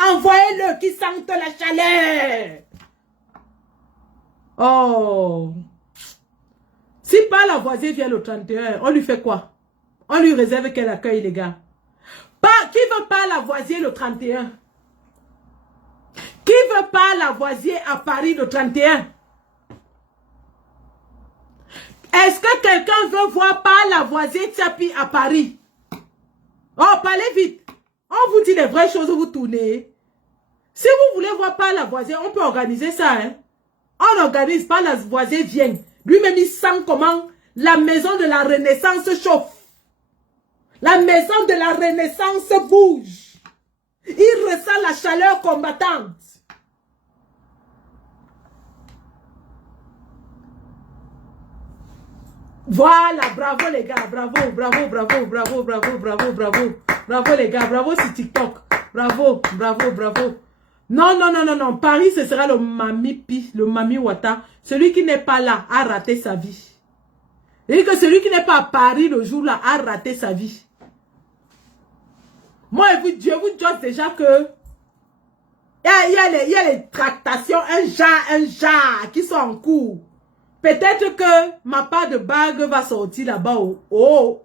Envoyez-le qui sente la chaleur. Oh. Si pas Lavoisier vient le 31, on lui fait quoi? On lui réserve quel accueil, les gars? Qui veut pas Lavoisier le 31? Qui veut pas Lavoisier à Paris le 31? Est-ce que quelqu'un veut voir pas Lavoisier Tchapi à Paris? Oh, parlez vite. On vous dit les vraies choses, vous tournez. Si vous voulez voir pas Lavoisier, on peut organiser ça. Hein? On organise, pas Lavoisier vient. Lui-même, il sent comment la maison de la Renaissance chauffe. La maison de la Renaissance bouge. Il ressent la chaleur combattante. Voilà, bravo les gars, bravo les gars, bravo sur TikTok, bravo. Non, Paris ce sera le Mami Wata, celui qui n'est pas là a raté sa vie. Et que celui qui n'est pas à Paris le jour-là a raté sa vie. Moi, je vous dis déjà que il y a les tractations, un genre qui sont en cours. Peut-être que ma part de bague va sortir là-bas. Oh.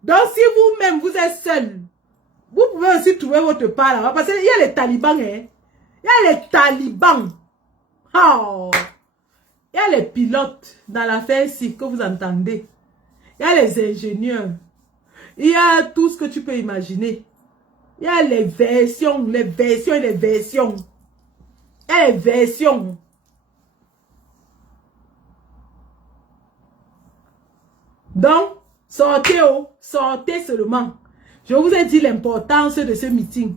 Donc, si vous-même, vous êtes seul, vous pouvez aussi trouver votre part là-bas. Parce qu'il y a les talibans. Hein? Il y a les talibans. Oh. Il y a les pilotes dans l'affaire ici que vous entendez. Il y a les ingénieurs. Il y a tout ce que tu peux imaginer. Il y a les versions. Il y a les versions. Donc, sortez seulement. Je vous ai dit l'importance de ce meeting.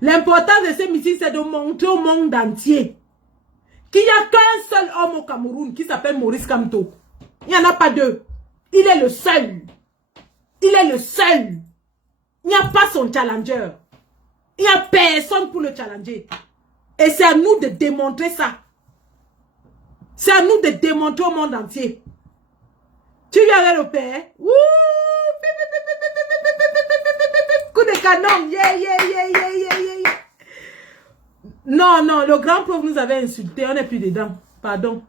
L'importance de ce meeting, c'est de montrer au monde entier qu'il n'y a qu'un seul homme au Cameroun qui s'appelle Maurice Kamto. Il n'y en a pas deux. Il est le seul. Il est le seul. Il n'y a pas son challenger. Il n'y a personne pour le challenger. Et c'est à nous de démontrer ça. C'est à nous de démontrer au monde entier. Tu viens avec le père? Ouh! Coup de canon! Yeah. Non, le grand prof nous avait insulté. On n'est plus dedans. Pardon.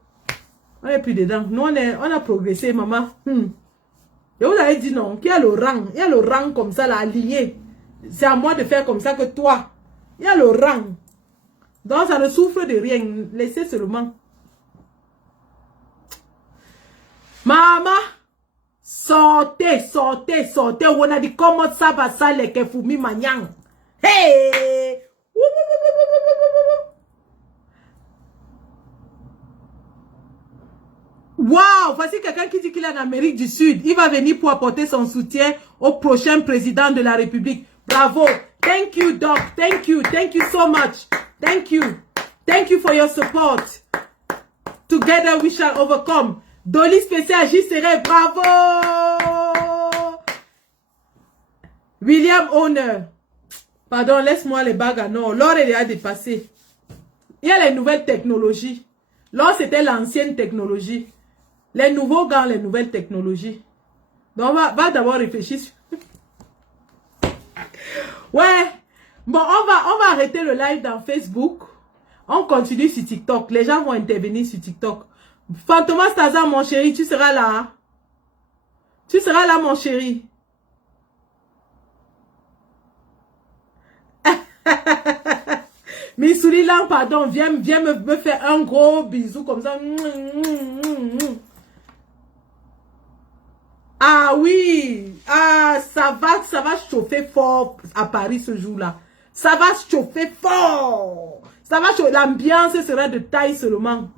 On n'est plus dedans. Nous, on a progressé, maman. Et vous avez dit non, qu'il y a le rang. Il y a le rang comme ça, là, aligné. C'est à moi de faire comme ça que toi. Il y a le rang. Donc, ça ne souffre de rien. Laissez seulement. Maman, sortez. On a dit comment ça va ça les kefumi manyang. Hey! Wow, voici quelqu'un qui dit qu'il est en Amérique du Sud. Il va venir pour apporter son soutien au prochain président de la République. Bravo. Thank you, Doc. Thank you so much. Thank you for your support. Together we shall overcome. Dolly spécial, j'y serai. Bravo! William Honor. Pardon, laisse-moi les bagues. Non, l'or est déjà dépassé. Il y a les nouvelles technologies. L'or, c'était l'ancienne technologie. Les nouveaux gants, les nouvelles technologies. Donc, va d'abord réfléchir. Ouais. Bon, on va arrêter le live dans Facebook. On continue sur TikTok. Les gens vont intervenir sur TikTok. Fantomas Taza, mon chéri, tu seras là. Tu seras là, mon chéri. Missouli Lang, pardon, viens me faire un gros bisou comme ça. Ah oui. Ah, ça va chauffer fort à Paris ce jour-là. Ça va chauffer fort. Ça va chauffer. L'ambiance sera de taille seulement.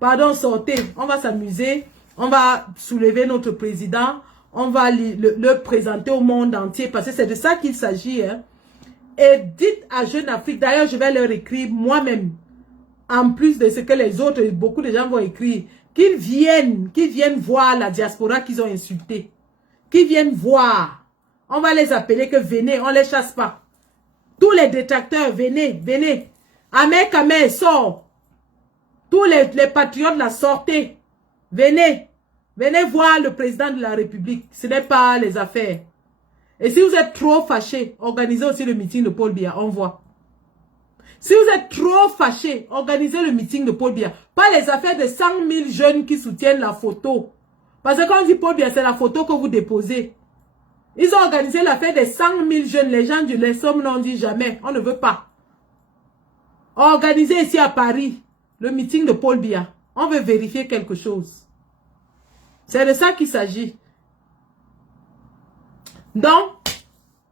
Pardon, sortez. On va s'amuser. On va soulever notre président. On va le présenter au monde entier. Parce que c'est de ça qu'il s'agit. Hein. Et dites à Jeune Afrique. D'ailleurs, je vais leur écrire moi-même. En plus de ce que les autres, beaucoup de gens vont écrire. Qu'ils viennent voir la diaspora qu'ils ont insulté. Qu'ils viennent voir. On va les appeler que venez. On ne les chasse pas. Tous les détracteurs, venez. Ahmed Kamel, sort. Tous les patriotes la sortez. Venez. Venez voir le président de la République. Ce n'est pas les affaires. Et si vous êtes trop fâchés, organisez aussi le meeting de Paul Biya. On voit. Si vous êtes trop fâchés, organisez le meeting de Paul Biya. Pas les affaires de 100 000 jeunes qui soutiennent la photo. Parce que quand on dit Paul Biya, c'est la photo que vous déposez. Ils ont organisé l'affaire des 100 000 jeunes. Les gens du Les Sommes n'ont dit jamais. On ne veut pas. Organisez ici à Paris le meeting de Paul Biya. On veut vérifier quelque chose. C'est de ça qu'il s'agit. Donc,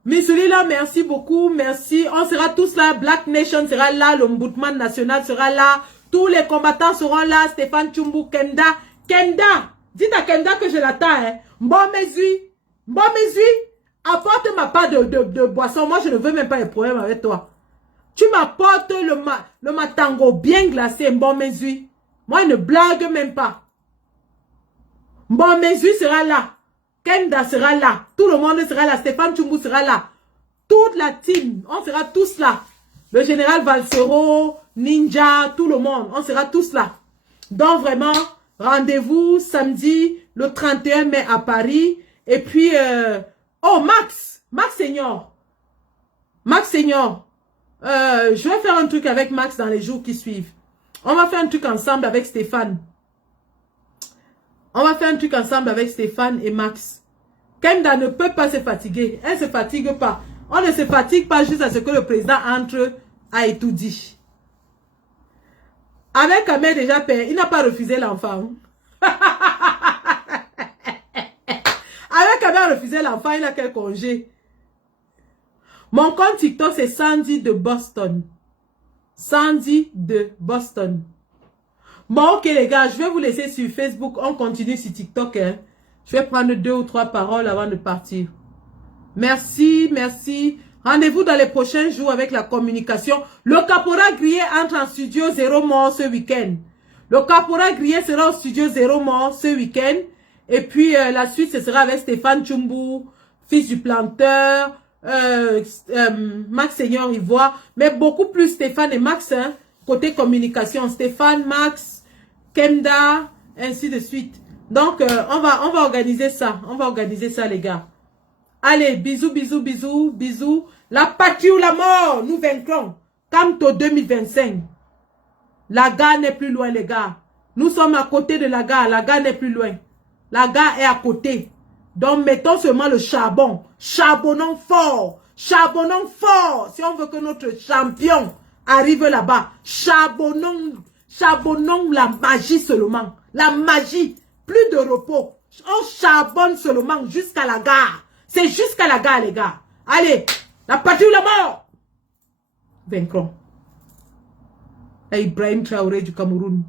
Missouri là, merci beaucoup, merci. On sera tous là, Black Nation sera là, l'Ombudsman national sera là, tous les combattants seront là, Stéphane Tchumbu, Kenda. Kenda, dites à Kenda que je l'attends. Hein. Bon mesui, apporte ma part de boisson. Moi, je ne veux même pas les problèmes avec toi. Tu m'apportes le matango bien glacé, bon mesui. Moi, ne blague même pas. Bon, Mesui sera là. Kenda sera là. Tout le monde sera là. Stéphane Tchumbu sera là. Toute la team. On sera tous là. Le général Valsero, Ninja, tout le monde. On sera tous là. Donc vraiment, rendez-vous samedi, le 31 mai à Paris. Et puis, oh, Max Senior. Je vais faire un truc avec Max dans les jours qui suivent. On va faire un truc ensemble avec Stéphane. On va faire un truc ensemble avec Stéphane et Max. Kenda ne peut pas se fatiguer. Elle ne se fatigue pas. On ne se fatigue pas juste à ce que le président entre à tout dit. Avec Ahmed déjà père, il n'a pas refusé l'enfant. Avec Ahmed refusé l'enfant, il a quel congé? Mon compte TikTok, c'est Sandy de Boston. Sandy de Boston. Bon, ok les gars, je vais vous laisser sur Facebook. On continue sur TikTok. Hein. Je vais prendre 2 ou 3 paroles avant de partir. Merci, merci. Rendez-vous dans les prochains jours avec la communication. Le caporal grillé entre en studio 0 mort ce week-end. Le caporal grillé sera au studio 0 mort ce week-end. Et puis la suite, ce sera avec Stéphane Tchumbu, fils du planteur, Max Senior Ivoire. Mais beaucoup plus Stéphane et Max, hein, côté communication. Stéphane, Max, Kenda, ainsi de suite. Donc, on va organiser ça. On va organiser ça, les gars. Allez, bisous, bisous, bisous, bisous. La patrie ou la mort, nous vaincrons. Camto 2025. La gare n'est plus loin, les gars. Nous sommes à côté de la gare. La gare n'est plus loin. La gare est à côté. Donc, mettons seulement le charbon. Charbonnons fort. Charbonnons fort. Si on veut que notre champion arrive là-bas. Charbonnons la magie seulement. La magie. Plus de repos. On charbonne seulement jusqu'à la gare. C'est jusqu'à la gare, les gars. Allez, la patrie ou la mort. Vaincrons. Ibrahim Traoré du Cameroun.